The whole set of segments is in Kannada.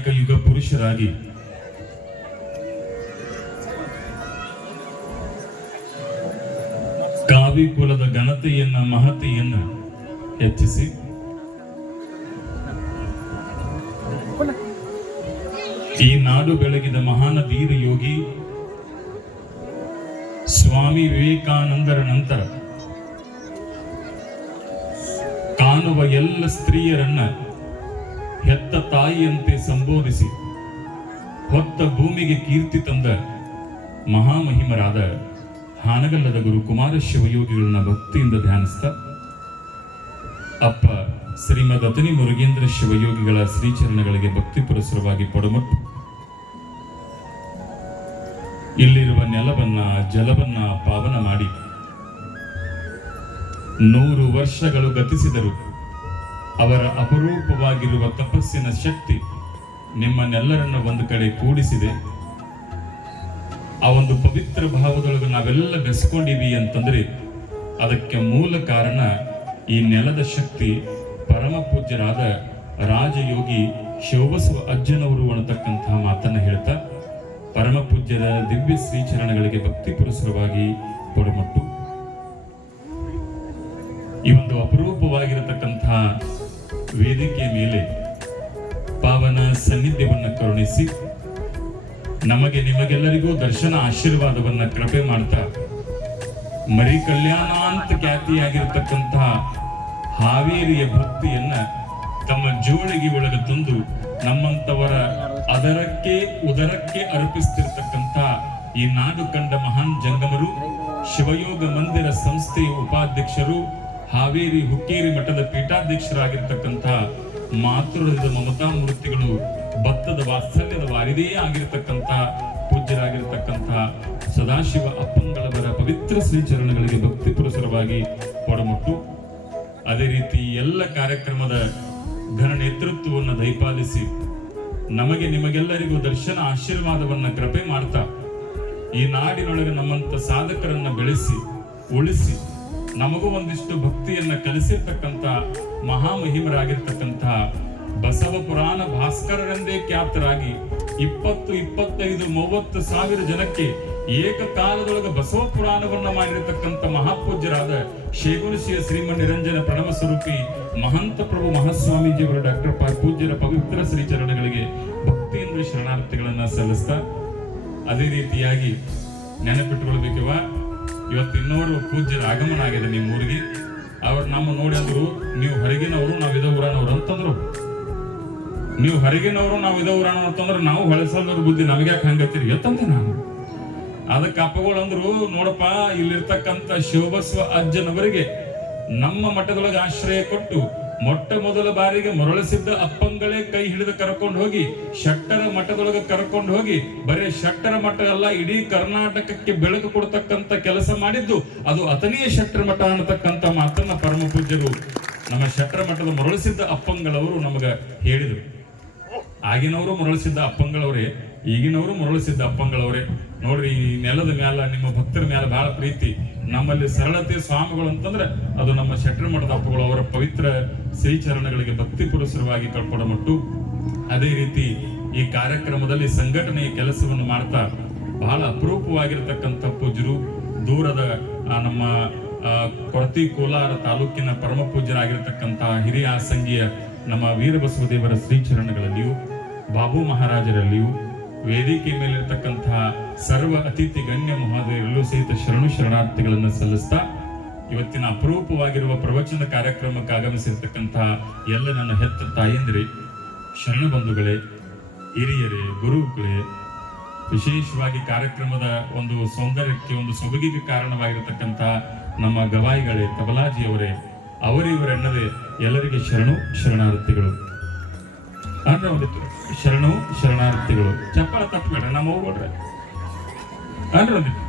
ಪೌರಾಣಿಕ ಯುಗ ಪುರುಷರಾಗಿ ಕಾವಿ ಕುಲದ ಘನತೆಯನ್ನ ಮಹತೆಯನ್ನ ಹೆಚ್ಚಿಸಿ ಈ ನಾಡು ಬೆಳಗಿದ ಮಹಾನ ವೀರ ಯೋಗಿ ಸ್ವಾಮಿ ವಿವೇಕಾನಂದರ ನಂತರ ಕಾಣುವ ಎಲ್ಲ ಸ್ತ್ರೀಯರನ್ನ ಹೆತ್ತ ತಾಯಿಯಂತೆ ಸಂಬೋಧಿಸಿ ಹೊತ್ತ ಭೂಮಿಗೆ ಕೀರ್ತಿ ತಂದ ಮಹಾಮಹಿಮರಾದ ಹಾನಗಲ್ಲದ ಗುರು ಕುಮಾರ ಶಿವಯೋಗಿಗಳನ್ನ ಭಕ್ತಿಯಿಂದ ಧ್ಯಾನಿಸ್ತಾ ಅಪ್ಪ ಶ್ರೀಮದ್ ಅತನಿ ಮುರುಗೇಂದ್ರ ಶಿವಯೋಗಿಗಳ ಶ್ರೀಚರಣಗಳಿಗೆ ಭಕ್ತಿ ಪುರಸ್ಸರವಾಗಿ ಪಡಮಟ್ಟು ಇಲ್ಲಿರುವ ನೆಲವನ್ನ ಜಲವನ್ನ ಪಾವನ ಮಾಡಿ 100 ವರ್ಷಗಳು ಗತಿಸಿದರು ಅವರ ಅಪರೂಪವಾಗಿರುವ ತಪಸ್ಸಿನ ಶಕ್ತಿ ನಿಮ್ಮನ್ನೆಲ್ಲರನ್ನ ಒಂದು ಕಡೆ ಕೂಡಿಸಿದೆ. ಆ ಒಂದು ಪವಿತ್ರ ಭಾವದೊಳಗೆ ನಾವೆಲ್ಲ ಬೆಸ್ಕೊಂಡಿವಿ ಅಂತಂದ್ರೆ ಅದಕ್ಕೆ ಮೂಲ ಕಾರಣ ಈ ನೆಲದ ಶಕ್ತಿ ಪರಮ ಪೂಜ್ಯರಾದ ರಾಜಯೋಗಿ ಶಿವಬಸವ ಅಜ್ಜನವರು ಅನ್ನತಕ್ಕಂತಹ ಮಾತನ್ನ ಹೇಳ್ತಾ ಪರಮ ಪೂಜ್ಯರ ದಿವ್ಯ ಶ್ರೀಚರಣಗಳಿಗೆ ಭಕ್ತಿ ಪುರಸ್ಸರವಾಗಿ ಪೊಡಮಟ್ಟು ಈ ಒಂದು ಅಪರೂಪವಾಗಿರತಕ್ಕಂತಹ ವೇದಿಕೆಯ ಮೇಲೆ ಪಾವನ ಸಾನ್ನಿಧ್ಯವನ್ನು ಕರುಣಿಸಿ ನಮಗೆ ನಿಮಗೆಲ್ಲರಿಗೂ ದರ್ಶನ ಆಶೀರ್ವಾದವನ್ನ ಕೃಪೆ ಮಾಡ್ತಾ ಮರಿ ಕಲ್ಯಾಣ ಅಂತ ಖ್ಯಾತಿಯಾಗಿರತಕ್ಕಂತಹ ಹಾವೇರಿಯ ಭಕ್ತಿಯನ್ನ ತಮ್ಮ ಜೋಳಿಗೆ ಒಳಗೆ ತಂದು ನಮ್ಮಂತವರ ಅದರಕ್ಕೆ ಉದರಕ್ಕೆ ಅರ್ಪಿಸ್ತಿರ್ತಕ್ಕಂಥ ಈ ನಾಡು ಕಂಡ ಮಹಾನ್ ಜಂಗಮರು ಶಿವಯೋಗ ಮಂದಿರ ಸಂಸ್ಥೆಯ ಉಪಾಧ್ಯಕ್ಷರು ಹಾವೇರಿ ಹುಕ್ಕೇರಿ ಮಠದ ಪೀಠಾಧ್ಯಕ್ಷರಾಗಿರ್ತಕ್ಕಂಥ ಮಾತೃಹೃದಯ ಮಮತಾ ಮೂರ್ತಿಗಳು ಭಕ್ತದ ವಾತ್ಸಲ್ಯದ ವಾರಿದೆಯೇ ಆಗಿರತಕ್ಕಂಥ ಪೂಜ್ಯರಾಗಿರ್ತಕ್ಕಂಥ ಸದಾಶಿವ ಅಪ್ಪಂಗಳವರ ಪವಿತ್ರ ಶ್ರೀಚರಣಗಳಿಗೆ ಭಕ್ತಿ ಪುರಸ್ಸರವಾಗಿ ಪೊಡಮಟ್ಟು ಅದೇ ರೀತಿ ಎಲ್ಲ ಕಾರ್ಯಕ್ರಮದ ಘನ ನೇತೃತ್ವವನ್ನು ದಯಪಾಲಿಸಿ ನಮಗೆ ನಿಮಗೆಲ್ಲರಿಗೂ ದರ್ಶನ ಆಶೀರ್ವಾದವನ್ನ ಕೃಪೆ ಮಾಡ್ತಾ ಈ ನಾಡಿನೊಳಗೆ ನಮ್ಮಂತ ಸಾಧಕರನ್ನ ಬೆಳೆಸಿ ಉಳಿಸಿ ನಮಗೂ ಒಂದಿಷ್ಟು ಭಕ್ತಿಯನ್ನ ಕಲಿಸಿರ್ತಕ್ಕಂಥ ಮಹಾಮಹಿಮರಾಗಿರ್ತಕ್ಕಂಥ ಬಸವ ಪುರಾಣ ಭಾಸ್ಕರರೆಂದೇ ಖ್ಯಾತರಾಗಿ 20-25-30 ಸಾವಿರ ಜನಕ್ಕೆ ಏಕಕಾಲದೊಳಗೆ ಬಸವ ಪುರಾಣವನ್ನ ಮಾಡಿರತಕ್ಕಂಥ ಮಹಾಪೂಜ್ಯರಾದ ಶೇಗುಣಶಿಯ ಶ್ರೀಮನ್ ನಿರಂಜನ ಪ್ರಣವ ಸ್ವರೂಪಿ ಮಹಂತ ಪ್ರಭು ಮಹಾಸ್ವಾಮೀಜಿಯವರು ಡಾಕ್ಟರ್ ಪೂಜ್ಯರ ಪವಿತ್ರ ಶ್ರೀಚರಣಗಳಿಗೆ ಭಕ್ತಿಯಿಂದ ಶರಣಾರ್ಥಿಗಳನ್ನ ಸಲ್ಲಿಸ್ತಾ ಅದೇ ರೀತಿಯಾಗಿ ನೆನಪಿಟ್ಟುಕೊಳ್ಬೇಕವ ಇವತ್ತು ಇನ್ನೋರು ಪೂಜ್ಯರ ಆಗಮನ ಆಗಿದೆ ನಿಮ್ಮ ಊರಿಗೆ. ಅವ್ರು ನಮ್ಮ ನೋಡಿ ಅಂದ್ರು ನೀವು ಹೊರಗಿನವರು ನಾವು ಇದ ಊರನವರು ಅಂತಂದ್ರು. ನೀವು ಹೊರಗಿನವರು ನಾವು ಇದ ಊರನವರು ಅಂತಂದ್ರೆ ನಾವು ಹೊಳಸಲ್ದವ್ರ ಬುದ್ಧಿ ನಮಗೆ ಯಾಕೆ ಹಂಗತ್ತೀರಿ ಎತ್ತಂತೆ ನಾನು ಅದಕ್ಕೆ ಅಪ್ಪಗಳು ಅಂದ್ರು ನೋಡಪ್ಪ ಇಲ್ಲಿರ್ತಕ್ಕಂಥ ಶಿವಬಸವ ಅಜ್ಜನವರಿಗೆ ನಮ್ಮ ಮಠದೊಳಗೆ ಆಶ್ರಯ ಕೊಟ್ಟು ಮೊಟ್ಟ ಮೊದಲ ಬಾರಿಗೆ ಮರಳಿಸಿದ್ದ ಅಪ್ಪಂಗಳೇ ಕೈ ಹಿಡಿದು ಕರ್ಕೊಂಡು ಹೋಗಿ ಶಟ್ಟರ ಮಠದೊಳಗೆ ಕರ್ಕೊಂಡು ಹೋಗಿ ಬರೀ ಶಟ್ಟರ ಮಠ ಅಲ್ಲ ಇಡೀ ಕರ್ನಾಟಕಕ್ಕೆ ಬೆಳಕು ಕೊಡ್ತಕ್ಕಂಥ ಕೆಲಸ ಮಾಡಿದ್ದು ಅದು ಅತನಿಯ ಶಟ್ಟರ ಮಠ ಅನ್ನತಕ್ಕಂಥ ಮಾತನ್ನ ಪರಮ ಪೂಜ್ಯರು ನಮ್ಮ ಶಟ್ಟರ ಮಠದ ಮರಳಿಸಿದ್ದ ಅಪ್ಪಂಗಳವರು ನಮಗ ಹೇಳಿದರು. ಆಗಿನವರು ಮರಳಿಸಿದ್ದ ಅಪ್ಪಂಗಳವರೇ, ಈಗಿನವರು ಮರಳಿಸಿದ್ದ ಅಪ್ಪಂಗಳವರೇ. ನೋಡ್ರಿ ಈ ನೆಲದ ಮ್ಯಾಲ ನಿಮ್ಮ ಭಕ್ತರ ಮ್ಯಾಲ ಬಹಳ ಪ್ರೀತಿ. ನಮ್ಮಲ್ಲಿ ಸರಳತೆ ಸ್ವಾಮಿಗಳು ಅಂತಂದ್ರೆ ಅದು ನಮ್ಮ ಶೆಟ್ರ ಮಠದ ಅಪ್ಪಗಳು. ಅವರ ಪವಿತ್ರ ಶ್ರೀಚರಣಗಳಿಗೆ ಭಕ್ತಿ ಪುರಸ್ಸರವಾಗಿ ಕಳ್ಕೊಡಮಟ್ಟು ಅದೇ ರೀತಿ ಈ ಕಾರ್ಯಕ್ರಮದಲ್ಲಿ ಸಂಘಟನೆಯ ಕೆಲಸವನ್ನು ಮಾಡ್ತಾ ಬಹಳ ಅಪರೂಪವಾಗಿರತಕ್ಕಂಥ ಪೂಜ್ಯರು ದೂರದ ನಮ್ಮ ಕೊರತಿ ಕೋಲಾರ ತಾಲೂಕಿನ ಪರಮ ಪೂಜ್ಯರಾಗಿರ್ತಕ್ಕಂಥ ಹಿರಿಯ ಆಸಂಗಿಯ ನಮ್ಮ ವೀರಬಸವದೇವರ ಶ್ರೀಚರಣಗಳಲ್ಲಿಯೂ ಬಾಬು ಮಹಾರಾಜರಲ್ಲಿಯೂ ವೇದಿಕೆ ಮೇಲಿರ್ತಕ್ಕಂತಹ ಸರ್ವ ಅತಿಥಿ ಗಣ್ಯ ಮಹೋದಯರಲ್ಲೂ ಸಹಿತ ಶರಣಾರ್ಥಿಗಳನ್ನು ಸಲ್ಲಿಸ್ತಾ ಇವತ್ತಿನ ಅಪರೂಪವಾಗಿರುವ ಪ್ರವಚನ ಕಾರ್ಯಕ್ರಮಕ್ಕೆ ಆಗಮಿಸಿರ್ತಕ್ಕಂತಹ ಎಲ್ಲ ನನ್ನ ಹೆತ್ತ ತಾಯಂದಿರೇ, ಶರಣ ಬಂಧುಗಳೇ, ಹಿರಿಯರೇ, ಗುರುಗಳೇ, ವಿಶೇಷವಾಗಿ ಕಾರ್ಯಕ್ರಮದ ಒಂದು ಸೌಂದರ್ಯಕ್ಕೆ ಒಂದು ಸೊಬಗಿಗೆ ಕಾರಣವಾಗಿರತಕ್ಕಂಥ ನಮ್ಮ ಗವಾಯಿಗಳೇ, ತಬಲಾಜಿಯವರೇ, ಅವರಿವರೆನ್ನದೇ ಎಲ್ಲರಿಗೆ ಶರಣಾರ್ಥಿಗಳು. ಅಂದ್ರೆ ಒಂದಿತ್ತು ಶರಣಾರ್ಥಿಗಳು ಚಪ್ಪಳ ತಪ್ಪಬೇಡ ನಮ್ಮ ಹೋಗ್ಬಿಡ್ರೆ ಅಂದ್ರೆ ಒಂದಿತ್ತು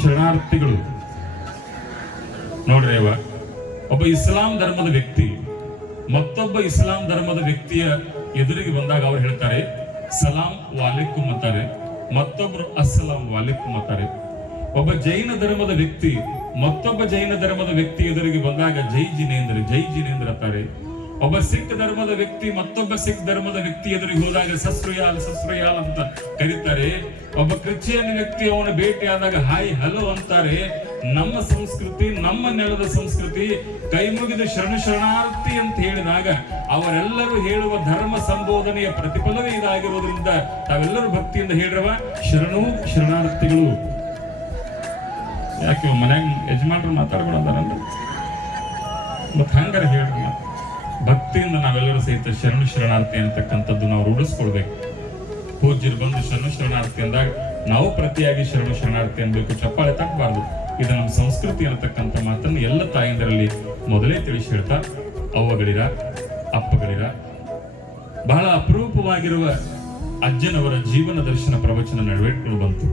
ಶರಣಾರ್ಥಿಗಳು. ನೋಡ್ರಿ ಒಬ್ಬ ಇಸ್ಲಾಂ ಧರ್ಮದ ವ್ಯಕ್ತಿ ಮತ್ತೊಬ್ಬ ಇಸ್ಲಾಂ ಧರ್ಮದ ವ್ಯಕ್ತಿಯ ಎದುರಿಗೆ ಬಂದಾಗ ಅವ್ರು ಹೇಳ್ತಾರೆ ಸಲಾಂ ವಾಲಿಕುಂ ಅಂತಾರೆ, ಮತ್ತೊಬ್ರು ಅಸ್ಸಲಾಂ ವಾಲಿಕುಂ ಅಂತಾರೆ. ಒಬ್ಬ ಜೈನ ಧರ್ಮದ ವ್ಯಕ್ತಿ ಮತ್ತೊಬ್ಬ ಜೈನ ಧರ್ಮದ ವ್ಯಕ್ತಿ ಎದುರಿಗೆ ಬಂದಾಗ ಜೈ ಜಿನೇಂದ್ರ ಅಂತಾರೆ. ಒಬ್ಬ ಸಿಖ್ ಧರ್ಮದ ವ್ಯಕ್ತಿ ಮತ್ತೊಬ್ಬ ಸಿಖ್ ಧರ್ಮದ ವ್ಯಕ್ತಿ ಎದುರಿಗೆ ಹೋದಾಗ ಸಸ್ರುಯಾಲ್ ಅಂತ ಕರೀತಾರೆ. ಒಬ್ಬ ಕ್ರಿಶ್ಚಿಯನ್ ವ್ಯಕ್ತಿ ಅವನ ಭೇಟಿಯಾದಾಗ ಹಾಯ್ ಹಲೋ ಅಂತಾರೆ. ನಮ್ಮ ಸಂಸ್ಕೃತಿ, ನಮ್ಮ ನೆಲದ ಸಂಸ್ಕೃತಿ ಕೈ ಮುಗಿದು ಶರಣಾರ್ಥಿ ಅಂತ ಹೇಳಿದಾಗ ಅವರೆಲ್ಲರೂ ಹೇಳುವ ಧರ್ಮ ಸಂಬೋಧನೆಯ ಪ್ರತಿಫಲವೇ ಇದಾಗಿರೋದ್ರಿಂದ ತಾವೆಲ್ಲರೂ ಭಕ್ತಿಯಿಂದ ಹೇಳಿರವ ಶರಣಾರ್ಥಿಗಳು. ಯಾಕೆ ಮನ್ಯಾಗ ಯಜಮಾನ್ರು ಮಾತಾಡ್ಬಿಡಂತಾರಲ್ಲ, ಮತ್ ಹಂಗಾರ ಹೇಳ್ರಿ. ಭಕ್ತಿಯಿಂದ ನಾವೆಲ್ಲರೂ ಸಹಿತ ಶರಣಾರ್ಥಿ ಅಂತಕ್ಕಂಥದ್ದು ನಾವು ರೂಢಿಸ್ಕೊಳ್ಬೇಕು. ಪೂಜ್ಯರು ಬಂದು ಶರಣಾರ್ಥಿ ಅಂದಾಗ ನಾವು ಪ್ರತಿಯಾಗಿ ಶರಣಾರ್ಥಿ ಅನ್ಬೇಕು, ಚಪ್ಪಾಳೆ ತಟ್ಟಬಾರ್ದು. ಇದು ನಮ್ಮ ಸಂಸ್ಕೃತಿ ಅನ್ನತಕ್ಕಂಥ ಮಾತನ್ನು ಎಲ್ಲ ತಾಯಿಂದರಲ್ಲಿ ಮೊದಲೇ ತಿಳಿಸಿ ಹೇಳ್ತಾ, ಅವ್ವಗಳಿರ, ಅಪ್ಪಗಳಿರ, ಬಹಳ ಅಪರೂಪವಾಗಿರುವ ಅಜ್ಜನವರ ಜೀವನ ದರ್ಶನ ಪ್ರವಚನ ನಡವೇಟ್ಕೊಂಡು ಬಂತು.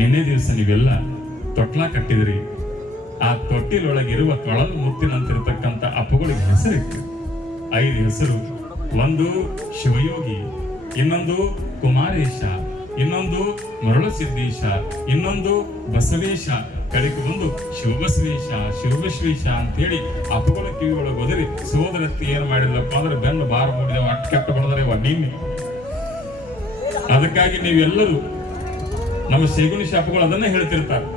ನಿನ್ನೆ ದಿವಸ ನೀವೆಲ್ಲ ತೊಟ್ಲ ಕಟ್ಟಿದ್ರಿ. ಆ ತೊಟ್ಟಿಲೊಳಗಿರುವ ತೊಳಲು ಮುತ್ತಿನಂತಿರತಕ್ಕಂಥ ಅಪ್ಪಗಳಿಗೆ ಹೆಸರಿಟ್ಟು 5 ಹೆಸರು. ಒಂದು ಶಿವಯೋಗಿ, ಇನ್ನೊಂದು ಕುಮಾರೇಶ, ಇನ್ನೊಂದು ಮರಳಸಿದ್ದೇಶ, ಇನ್ನೊಂದು ಬಸವೇಶ, ಕಡೆಗೆ ಒಂದು ಶಿವಬಸವೇಶ ಅಂತ ಹೇಳಿ ಅಪ್ಪಗಳ ಕಿವಿಯೊಳಗೆ ಹೋದರೆ ಸೋದರತ್ತಿ ಏನು ಮಾಡಿಲ್ಲಪ್ಪ ಅಂದ್ರೆ ಬೆನ್ನು ಬಾರ ಮೂಡಿದ ಅಟ್ಟು ಕೆಟ್ಟು ಬಡದರೆ ನೀನೆ. ಅದಕ್ಕಾಗಿ ನೀವೆಲ್ಲರೂ ನಮ್ಮ ಶೇಗುಣಿಸಿ ಅಪ್ಪಗಳು ಅದನ್ನೇ ಹೇಳ್ತಿರ್ತಾರೆ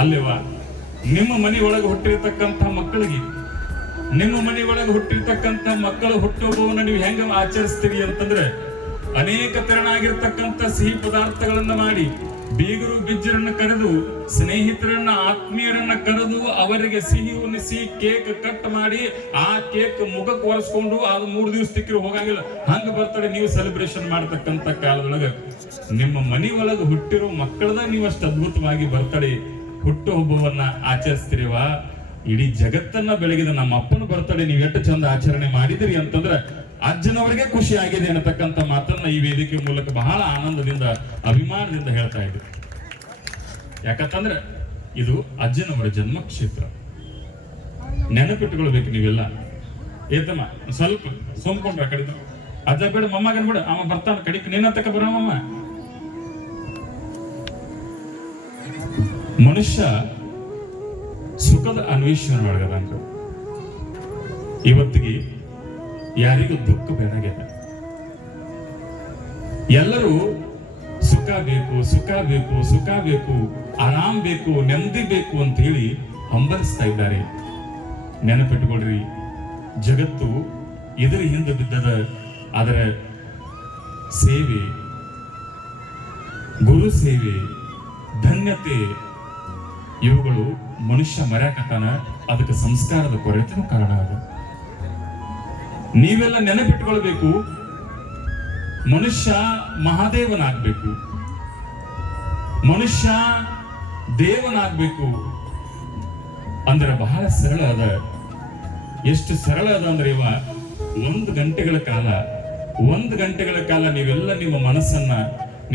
ಅಲ್ಲೇವಾ, ನಿಮ್ಮ ಮನೆ ಒಳಗೆ ಹುಟ್ಟಿರ್ತಕ್ಕಂಥ ಮಕ್ಕಳಿಗೆ, ನಿಮ್ಮ ಮನೆ ಒಳಗೆ ಹುಟ್ಟಿರ್ತಕ್ಕಂಥ ಮಕ್ಕಳ ಹುಟ್ಟುಹಬ್ಬವನ್ನು ನೀವು ಹೆಂಗ ಆಚರಿಸ್ತೀರಿ ಅಂತಂದ್ರೆ ಅನೇಕ ತೆರನಾಗಿರ್ತಕ್ಕಂಥ ಸಿಹಿ ಪದಾರ್ಥಗಳನ್ನ ಮಾಡಿ, ಬೀಗರು ಬಿಜ್ಜರನ್ನ ಕರೆದು, ಸ್ನೇಹಿತರನ್ನ ಆತ್ಮೀಯರನ್ನ ಕರೆದು ಅವರಿಗೆ ಸಿಹಿ ಉಣಿಸಿ ಕೇಕ್ ಕಟ್ ಮಾಡಿ ಆ ಕೇಕ್ ಮುಖಕ್ಕೆ ಒರೆಸ್ಕೊಂಡು ಅದು 3 ದಿವಸ ತಿಕ್ಕಿರು ಹೋಗಾಗಿಲ್ಲ. ಹಂಗ ಬರ್ತಡೆ ನೀವು ಸೆಲೆಬ್ರೇಷನ್ ಮಾಡತಕ್ಕಂಥ ಕಾಲದೊಳಗ ನಿಮ್ಮ ಮನೆ ಒಳಗೆ ಹುಟ್ಟಿರೋ ಮಕ್ಕಳದ ನೀವು ಅಷ್ಟು ಅದ್ಭುತವಾಗಿ ಬರ್ತಡೆ ಹುಟ್ಟು ಹಬ್ಬವನ್ನ ಆಚರಿಸ್ತಿರಿವಾ. ಇಡೀ ಜಗತ್ತನ್ನ ಬೆಳಗಿದ ನಮ್ಮ ಅಪ್ಪನ ಬರ್ತಡೆ ನೀವು ಎಷ್ಟು ಚಂದ ಆಚರಣೆ ಮಾಡಿದಿರಿ ಅಂತಂದ್ರೆ ಅಜ್ಜನವರಿಗೆ ಖುಷಿ ಆಗಿದೆ ಅನ್ನತಕ್ಕಂಥ ಮಾತನ್ನ ಈ ವೇದಿಕೆ ಮೂಲಕ ಬಹಳ ಆನಂದದಿಂದ, ಅಭಿಮಾನದಿಂದ ಹೇಳ್ತಾ ಇದ್ರು. ಯಾಕಂತಂದ್ರೆ ಇದು ಅಜ್ಜನವರ ಜನ್ಮ ಕ್ಷೇತ್ರ. ನೆನಪಿಟ್ಟುಕೊಳ್ಬೇಕು ನೀವೆಲ್ಲ. ಏತಮ್ಮ ಸ್ವಲ್ಪ ಸೋಮ್ಕೊಂಡ್ರ ಕಡಿದ ಅಜ್ಜ ಬೇಡ ಮೊಮ್ಮಗನ್ ಬಿಡ, ಅವ ಬರ್ತಾನ ಕಡಿಕ್ ನೀನತ್ತಕ ಬರಮ್ಮ. ಮನುಷ್ಯ ಸುಖದ ಅನ್ವೇಷಣೆ ಮಾಡದಂಗ ಇವತ್ತಿಗೆ ಯಾರಿಗೂ ದುಃಖ ಬೇಡಾಗ್ಯದ. ಎಲ್ಲರೂ ಸುಖ ಬೇಕು, ಆರಾಮ್ ಬೇಕು, ನೆಮ್ಮದಿ ಬೇಕು ಅಂತ ಹೇಳಿ ಹಂಬಲಿಸ್ತಾ ಇದ್ದಾರೆ. ನೆನಪಿಟ್ಟುಕೊಳ್ರಿ, ಜಗತ್ತು ಇದರ ಹಿಂದೆ ಬಿದ್ದದ ಅದರ ಸೇವೆ, ಗುರು ಸೇವೆ, ಧನ್ಯತೆ, ಇವುಗಳು ಮನುಷ್ಯ ಮರ್ಯಾಕತಾನ. ಅದಕ್ಕೆ ಸಂಸ್ಕಾರದ ಕೊರತೆನೂ ಕಾರಣ ಅದು. ನೀವೆಲ್ಲ ನೆನಪಿಟ್ಕೊಳ್ಬೇಕು, ಮನುಷ್ಯ ಮಹಾದೇವನಾಗ್ಬೇಕು, ಮನುಷ್ಯ ದೇವನಾಗ್ಬೇಕು ಅಂದ್ರೆ ಬಹಳ ಸರಳ ಅದ. ಎಷ್ಟು ಸರಳ ಅದ ಅಂದ್ರೆ ಇವ 1 ಗಂಟೆಗಳ ಕಾಲ ನೀವೆಲ್ಲ ನಿಮ್ಮ ಮನಸ್ಸನ್ನ,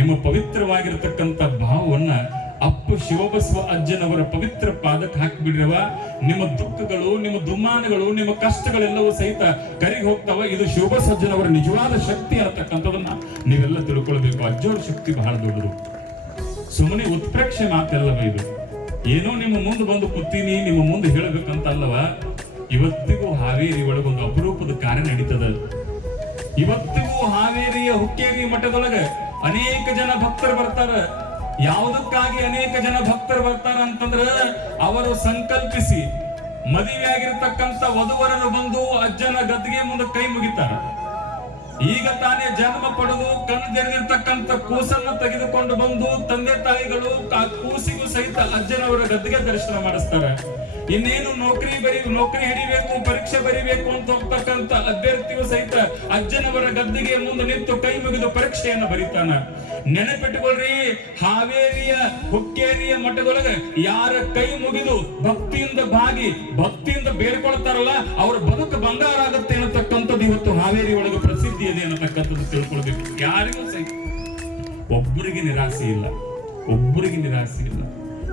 ನಿಮ್ಮ ಪವಿತ್ರವಾಗಿರತಕ್ಕಂಥ ಭಾವವನ್ನ ಅಪ್ಪ ಶಿವಬಸವ ಅಜ್ಜನವರ ಪವಿತ್ರ ಪಾದಕ್ಕೆ ಹಾಕಿಬಿಡ್ರವ. ನಿಮ್ಮ ದುಃಖಗಳು, ನಿಮ್ಮ ದುಮ್ಮಾನಗಳು, ನಿಮ್ಮ ಕಷ್ಟಗಳೆಲ್ಲವೂ ಸಹಿತ ಕರಿಗೆ ಹೋಗ್ತಾವ. ಇದು ಶಿವಬಸವ ಅಜ್ಜನವರ ನಿಜವಾದ ಶಕ್ತಿ ಅನ್ನತಕ್ಕಂಥದನ್ನ ನೀವೆಲ್ಲ ತಿಳ್ಕೊಳ್ಬೇಕು. ಅಜ್ಜವರ ಶಕ್ತಿ ಬಹಳ ದೊಡ್ಡದು, ಸುಮ್ಮನೆ ಉತ್ಪ್ರೇಕ್ಷೆ ಮಾತಲ್ಲವ ಇದು. ಏನೋ ನಿಮ್ಮ ಮುಂದೆ ಬಂದು ಕೂತೀನಿ, ನಿಮ್ಮ ಮುಂದೆ ಹೇಳಬೇಕಂತ ಅಲ್ಲವ. ಇವತ್ತಿಗೂ ಹಾವೇರಿ ಒಳಗೊಂದು ಅಪರೂಪದ ಕಾರ್ಯ ನಡೀತದ. ಇವತ್ತಿಗೂ ಹಾವೇರಿಯ ಹುಕ್ಕೇರಿ ಮಠದೊಳಗೆ ಅನೇಕ ಜನ ಭಕ್ತರು ಬರ್ತಾರ. ಯಾವುದಕ್ಕಾಗಿ ಅನೇಕ ಜನ ಭಕ್ತರು ಬರ್ತಾರ ಅಂತಂದ್ರ ಅವರು ಸಂಕಲ್ಪಿಸಿ ಮದುವೆ ಆಗಿರ್ತಕ್ಕಂಥ ವಧುವರರು ಬಂದು ಅಜ್ಜನ ಗದ್ದಿಗೆ ಮುಂದೆ ಕೈ ಮುಗಿತಾರ. ಈಗ ತಾನೇ ಜನ್ಮ ಪಡೆದು ಕಣ್ಣು ತೆರೆದಿರ್ತಕ್ಕಂಥ ಕೂಸನ್ನು ತೆಗೆದುಕೊಂಡು ಬಂದು ತಂದೆ ತಾಯಿಗಳು ಆ ಕೂಸಿಗೂ ಸಹಿತ ಅಜ್ಜನವರ ಗದ್ದಿಗೆ ದರ್ಶನ ಮಾಡಿಸ್ತಾರೆ. ಇನ್ನೇನು ನೌಕರಿ ಹಿಡಿಬೇಕು, ಪರೀಕ್ಷೆ ಬರಿಬೇಕು ಅಂತ ಹೋಗ್ತಕ್ಕಂಥ ಅಭ್ಯರ್ಥಿಯು ಸಹಿತ ಅಜ್ಜನವರ ಗದ್ದಿಗೆ ಮುಂದೆ ನಿಂತು ಕೈ ಮುಗಿದು ಪರೀಕ್ಷೆಯನ್ನು ಬರೀತಾನ. ನೆನಪಿಟ್ಟುಕೊಳ್ರಿ, ಹಾವೇರಿಯ ಹುಕ್ಕೇರಿಯ ಮಠದೊಳಗೆ ಯಾರ ಕೈ ಮುಗಿದು ಭಕ್ತಿಯಿಂದ ಬೇಡ್ಕೊಳ್ತಾರಲ್ಲ ಅವ್ರ ಬದುಕು ಬಂಗಾರ ಆಗುತ್ತೆ ಅನ್ನತಕ್ಕಂಥದ್ದು ಇವತ್ತು ಹಾವೇರಿ ಒಳಗೆ ಪ್ರಸಿದ್ಧಿ ಇದೆ ಅನ್ನತಕ್ಕಂಥದ್ದು ತಿಳ್ಕೊಳ್ಬೇಕು. ಯಾರಿಗೂ ಸಹಿತ ಒಬ್ಬರಿಗೆ ನಿರಾಸೆ ಇಲ್ಲ.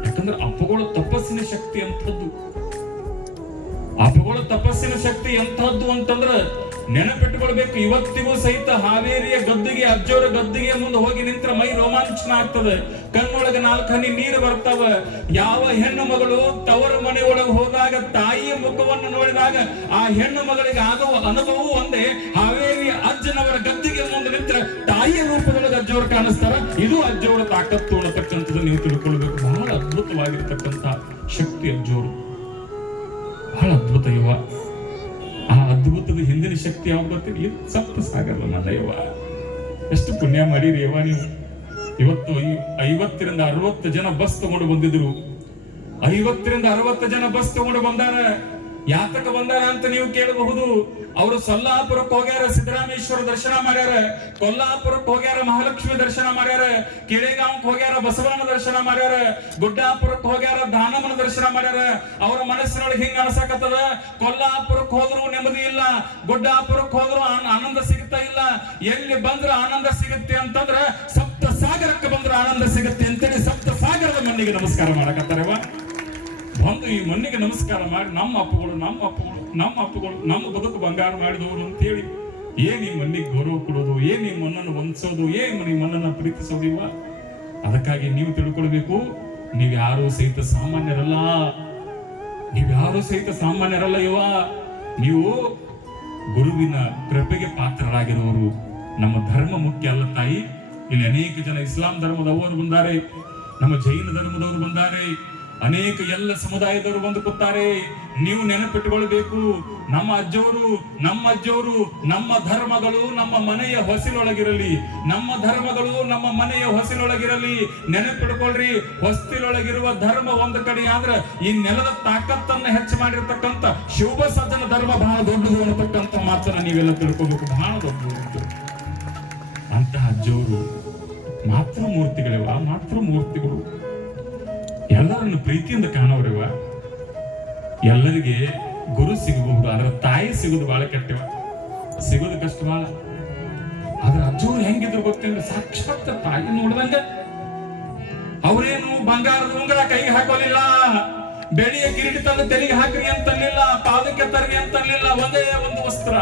ಯಾಕಂದ್ರೆ ಅಪ್ಪಗಳ ತಪಸ್ಸಿನ ಶಕ್ತಿ ಎಂಥದ್ದು, ಅಂತಂದ್ರೆ ನೆನಪಿಟ್ಟುಕೊಳ್ಬೇಕು. ಇವತ್ತಿಗೂ ಸಹಿತ ಹಾವೇರಿಯ ಗದ್ದಿಗೆ, ಅಜ್ಜೋರ ಗದ್ದಿಗೆ ಮುಂದೆ ಹೋಗಿ ನಿಂತ್ರ ಮೈ ರೋಮಾಂಚನ ಆಗ್ತದೆ, ಕಣ್ಣು ಕಣ್ಣೊಳಗೆ 4 ಹನಿ ನೀರು ಬರ್ತಾವ. ಯಾವ ಹೆಣ್ಣು ಮಗಳು ತವರ ಮನೆಯೊಳಗೆ ಹೋದಾಗ ತಾಯಿಯ ಮುಖವನ್ನು ನೋಡಿದಾಗ ಆ ಹೆಣ್ಣು ಮಗಳಿಗೆ ಆಗುವ ಅನುಭವವೂ ಒಂದೇ. ಹಾವೇರಿ ಅಜ್ಜನವರ ಗದ್ದಿಗೆ ಮುಂದೆ ನಿಂತರ ತಾಯಿಯ ರೂಪದೊಳಗೆ ಅಜ್ಜವರು ಕಾಣಿಸ್ತಾರ. ಇದು ಅಜ್ಜವರ ತಾಕತ್ತು ಅನ್ನತಕ್ಕಂಥದ್ದು ನೀವು ತಿಳ್ಕೊಳ್ಬೇಕು. ಬಹಳ ಅದ್ಭುತವಾಗಿರ್ತಕ್ಕಂಥ ಶಕ್ತಿ ಅಜ್ಜವರು, ಬಹಳ ಅದ್ಭುತ ಯುವ. ಆ ಅದ್ಭುತದ ಹಿಂದಿನ ಶಕ್ತಿ ಯಾವಾಗ ಬರ್ತೀವಿ? ಇದು ಸಪ್ತ ಸಾಗರ ನನ್ನ ಯುವ. ಎಷ್ಟು ಪುಣ್ಯ ಮಾಡಿರಿ ಯವ್ವ ನೀವು. ಇವತ್ತು 50 ರಿಂದ 60 ಜನ ಬಸ್ ತಗೊಂಡು ಬಂದಿದ್ರು. 50 ರಿಂದ 60 ಜನ ಬಸ್ ತಗೊಂಡು ಬಂದಾರ. ಯಾತಕ ಬಂದಾರ ಅಂತ ನೀವು ಕೇಳಬಹುದು. ಅವರು ಸೊಲ್ಲಾಪುರಕ್ಕೆ ಹೋಗ್ಯಾರ, ಸಿದ್ದರಾಮೇಶ್ವರ ದರ್ಶನ ಮಾಡ್ಯಾರ. ಕೊಲ್ಲಾಪುರಕ್ಕೆ ಹೋಗ್ಯಾರ, ಮಹಾಲಕ್ಷ್ಮಿ ದರ್ಶನ ಮಾಡ್ಯಾರ. ಕೆಳೆಗಾಂವ್ಗೆ ಹೋಗ್ಯಾರ, ಬಸವನ ದರ್ಶನ ಮಾಡ್ಯಾರ. ಗುಡ್ಡಾಪುರಕ್ಕೆ ಹೋಗ್ಯಾರ, ದಾನಮ್ಮನ ದರ್ಶನ ಮಾಡ್ಯಾರ. ಅವರ ಮನಸ್ಸಿನೊಳಗೆ ಹಿಂಗ ಅನ್ಸಕತ್ತದ, ಕೊಲ್ಲಾಪುರಕ್ಕೆ ಹೋದ್ರು ನೆಮ್ಮದಿ ಇಲ್ಲ, ಗುಡ್ಡಾಪುರಕ್ಕೆ ಹೋದ್ರು ಆನಂದ ಸಿಗುತ್ತಾ ಇಲ್ಲ. ಎಲ್ಲಿ ಬಂದ್ರ ಆನಂದ ಸಿಗುತ್ತೆ ಅಂತಂದ್ರ ಸಪ್ತ ಸಾಗರಕ್ಕೆ ಬಂದ್ರ ಆನಂದ ಸಿಗುತ್ತೆ ಅಂತೇಳಿ ಸಪ್ತ ಸಾಗರದ ಮಣ್ಣಿಗೆ ನಮಸ್ಕಾರ ಮಾಡಕತ್ತಾರವ. ಬಂದು ಈ ಮಣ್ಣಿಗೆ ನಮಸ್ಕಾರ ಮಾಡಿ ನಮ್ಮ ಅಪ್ಪಗಳು ನಮ್ಮ ಬದುಕು ಬಂಗಾರ ಮಾಡಿದವರು ಅಂತೇಳಿ ಏನ್ ಈ ಮಣ್ಣಿಗೆ ಗೌರವ ಕೊಡೋದು, ಏನ್ ಈ ಮಣ್ಣನ್ನು ಹೊಂದಿಸೋದು, ಏನ್ ಈ ಮಣ್ಣನ್ನು ಪ್ರೀತಿಸೋದಿವ. ಅದಕ್ಕಾಗಿ ನೀವು ತಿಳ್ಕೊಳ್ಬೇಕು, ನೀವ್ಯಾರು ಸಹಿತ ಸಾಮಾನ್ಯರಲ್ಲ ಇವ. ನೀವು ಗುರುವಿನ ಕೃಪೆಗೆ ಪಾತ್ರರಾಗಿರುವವರು. ನಮ್ಮ ಧರ್ಮ ಮುಖ್ಯ ಅಲ್ಲ ತಾಯಿ. ಇಲ್ಲಿ ಅನೇಕ ಜನ ಇಸ್ಲಾಂ ಧರ್ಮದವರು ಬಂದಾರೆ, ನಮ್ಮ ಜೈನ ಧರ್ಮದವರು ಬಂದಾರೆ, ಅನೇಕ ಎಲ್ಲ ಸಮುದಾಯದವರು ಬಂದು ಕೂತಾರೆ. ನೀವು ನೆನಪಿಟ್ಟುಕೊಳ್ಬೇಕು, ನಮ್ಮ ಅಜ್ಜವರು ನಮ್ಮ ಧರ್ಮಗಳು ನಮ್ಮ ಮನೆಯ ಹೊಸಿಲೊಳಗಿರಲಿ, ನೆನಪಿಟ್ಕೊಳ್ರಿ. ಹೊಸ್ತಿಲೊಳಗಿರುವ ಧರ್ಮ ಒಂದು ಕಡೆ ಆದ್ರೆ ಈ ನೆಲದ ತಾಕತ್ತನ್ನ ಹೆಚ್ಚು ಮಾಡಿರ್ತಕ್ಕಂಥ ಶುಭ ಸಜ್ಜನ ಧರ್ಮ ಬಹಳ ದೊಡ್ಡದು ಅನ್ನತಕ್ಕಂಥ ಮಾತನ್ನ ನೀವೆಲ್ಲ ತಿಳ್ಕೋಬೇಕು. ಬಹಳ ದೊಡ್ಡದು. ಅಂತಹ ಅಜ್ಜವರು ಮಾತೃಮೂರ್ತಿಗಳು ಎಲ್ಲರನ್ನು ಪ್ರೀತಿಯಿಂದ ಕಾಣೋರಿವ. ಎಲ್ಲರಿಗೆ ಗುರು ಸಿಗಬಹುದು, ಆದ್ರೆ ತಾಯಿ ಸಿಗೋದು ಬಹಳ ಕೆಟ್ಟವ, ಸಿಗೋದು ಕಷ್ಟ ಬಹಳ. ಆದ್ರೆ ಅಜ್ಜವ್ರು ಹೆಂಗಿದ್ರು ಗೊತ್ತಿಲ್ಲ, ಸಾಕ್ಷಾತ್ ತಾಯಿ ನೋಡ್ದಂಗ. ಅವರೇನು ಬಂಗಾರದ ಉಂಗುರ ಕೈಗೆ ಹಾಕೋಲಿಲ್ಲ, ಬೆಳ್ಳಿಯ ಕಿರೀಟ ತಂದು ತಲೆಗೆ ಹಾಕ್ರಿ ಅಂತಲಿಲ್ಲ, ಪಾದಕ್ಕೆ ತರ್ರಿ ಅಂತಲಿಲ್ಲ. ಒಂದೇ ಒಂದು ವಸ್ತ್ರ.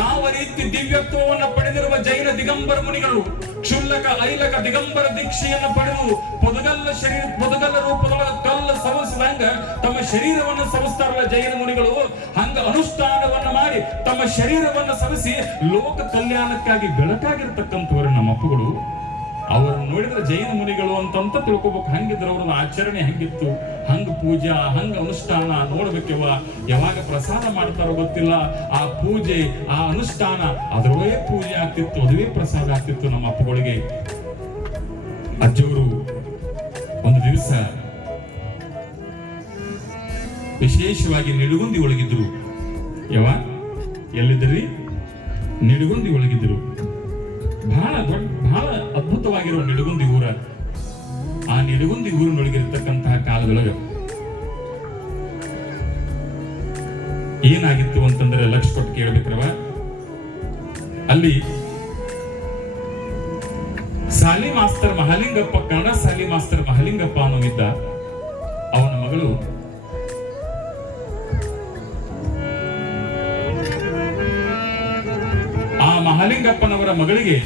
ಯಾವ ರೀತಿ ದಿವ್ಯತ್ವವನ್ನು ಪಡೆದಿರುವ ಜೈನ ದಿಗಂಬರ ಮುನಿಗಳು ಕ್ಷುಲ್ಲಕ ಐಲಕ ದಿಗಂಬರ ದೀಕ್ಷೆಯನ್ನು ಪಡೆದು ಪೊದಗಲ್ಲ ರೂಪದೊಳಗೆ ಕಲ್ಲು ಸವಸಿದಂಗ ತಮ್ಮ ಶರೀರವನ್ನು ಸವಸ್ತಾರಲ್ಲ ಜೈನ ಮುನಿಗಳು, ಹಂಗ ಅನುಷ್ಠಾನವನ್ನು ಮಾಡಿ ತಮ್ಮ ಶರೀರವನ್ನು ಸವಸಿ ಲೋಕ ಕಲ್ಯಾಣಕ್ಕಾಗಿ ಬೆಳಕಾಗಿರ್ತಕ್ಕಂಥವರು ನಮ್ಮ ಅಪ್ಪಗಳು. ಅವರನ್ನು ನೋಡಿದ್ರೆ ಜೈನ ಮುನಿಗಳು ಅಂತ ತಿಳ್ಕೊಬೇಕು. ಹಂಗಿದ್ರೆ ಅವ್ರದ್ದು ಆಚರಣೆ ಹಂಗಿತ್ತು, ಹಂಗ ಪೂಜಾ, ಹಂಗ ಅನುಷ್ಠಾನ ನೋಡ್ಬೇಕವ. ಯಾವಾಗ ಪ್ರಸಾದ ಮಾಡ್ತಾರೋ ಗೊತ್ತಿಲ್ಲ, ಆ ಪೂಜೆ ಆ ಅನುಷ್ಠಾನ ಅದರವೇ ಪೂಜೆ ಆಗ್ತಿತ್ತು, ಅದುವೇ ಪ್ರಸಾದ ಆಗ್ತಿತ್ತು ನಮ್ಮ ಅಪ್ಪಗಳಿಗೆ. ಅಜ್ಜವರು ಒಂದು ದಿವಸ ವಿಶೇಷವಾಗಿ ನಿಡುಗುಂದಿ ಒಳಗಿದ್ರು. ಎಲ್ಲಿದ್ರಿ? ನಿಡುಗುಂದಿ ಒಳಗಿದ್ರು. ಬಹಳ ಅದ್ಭುತವಾಗಿರುವ ನಿಡುಗುಂದಿ ಊರ. ಆ ನಿಡುಗುಂದಿ ಊರಿನೊಳಗಿರ್ತಕ್ಕಂತಹ ಕಾಲದೊಳಗ ಏನಾಗಿತ್ತು ಅಂತಂದ್ರೆ ಲಕ್ಷ ಕೊಟ್ಟು ಕೇಳಬೇಕ್ರವ. ಅಲ್ಲಿ ಸಾಲಿ ಮಾಸ್ತರ್ ಮಹಾಲಿಂಗಪ್ಪ, ಕನ್ನಡ ಸಾಲಿ ಮಾಸ್ತರ್ ಮಹಾಲಿಂಗಪ್ಪ ಅನ್ನೋವಿದ್ದ. ಅವನ ಮಗಳು ಆ ಮಹಾಲಿಂಗಪ್ಪನವರ ಮಗಳಿಗೆ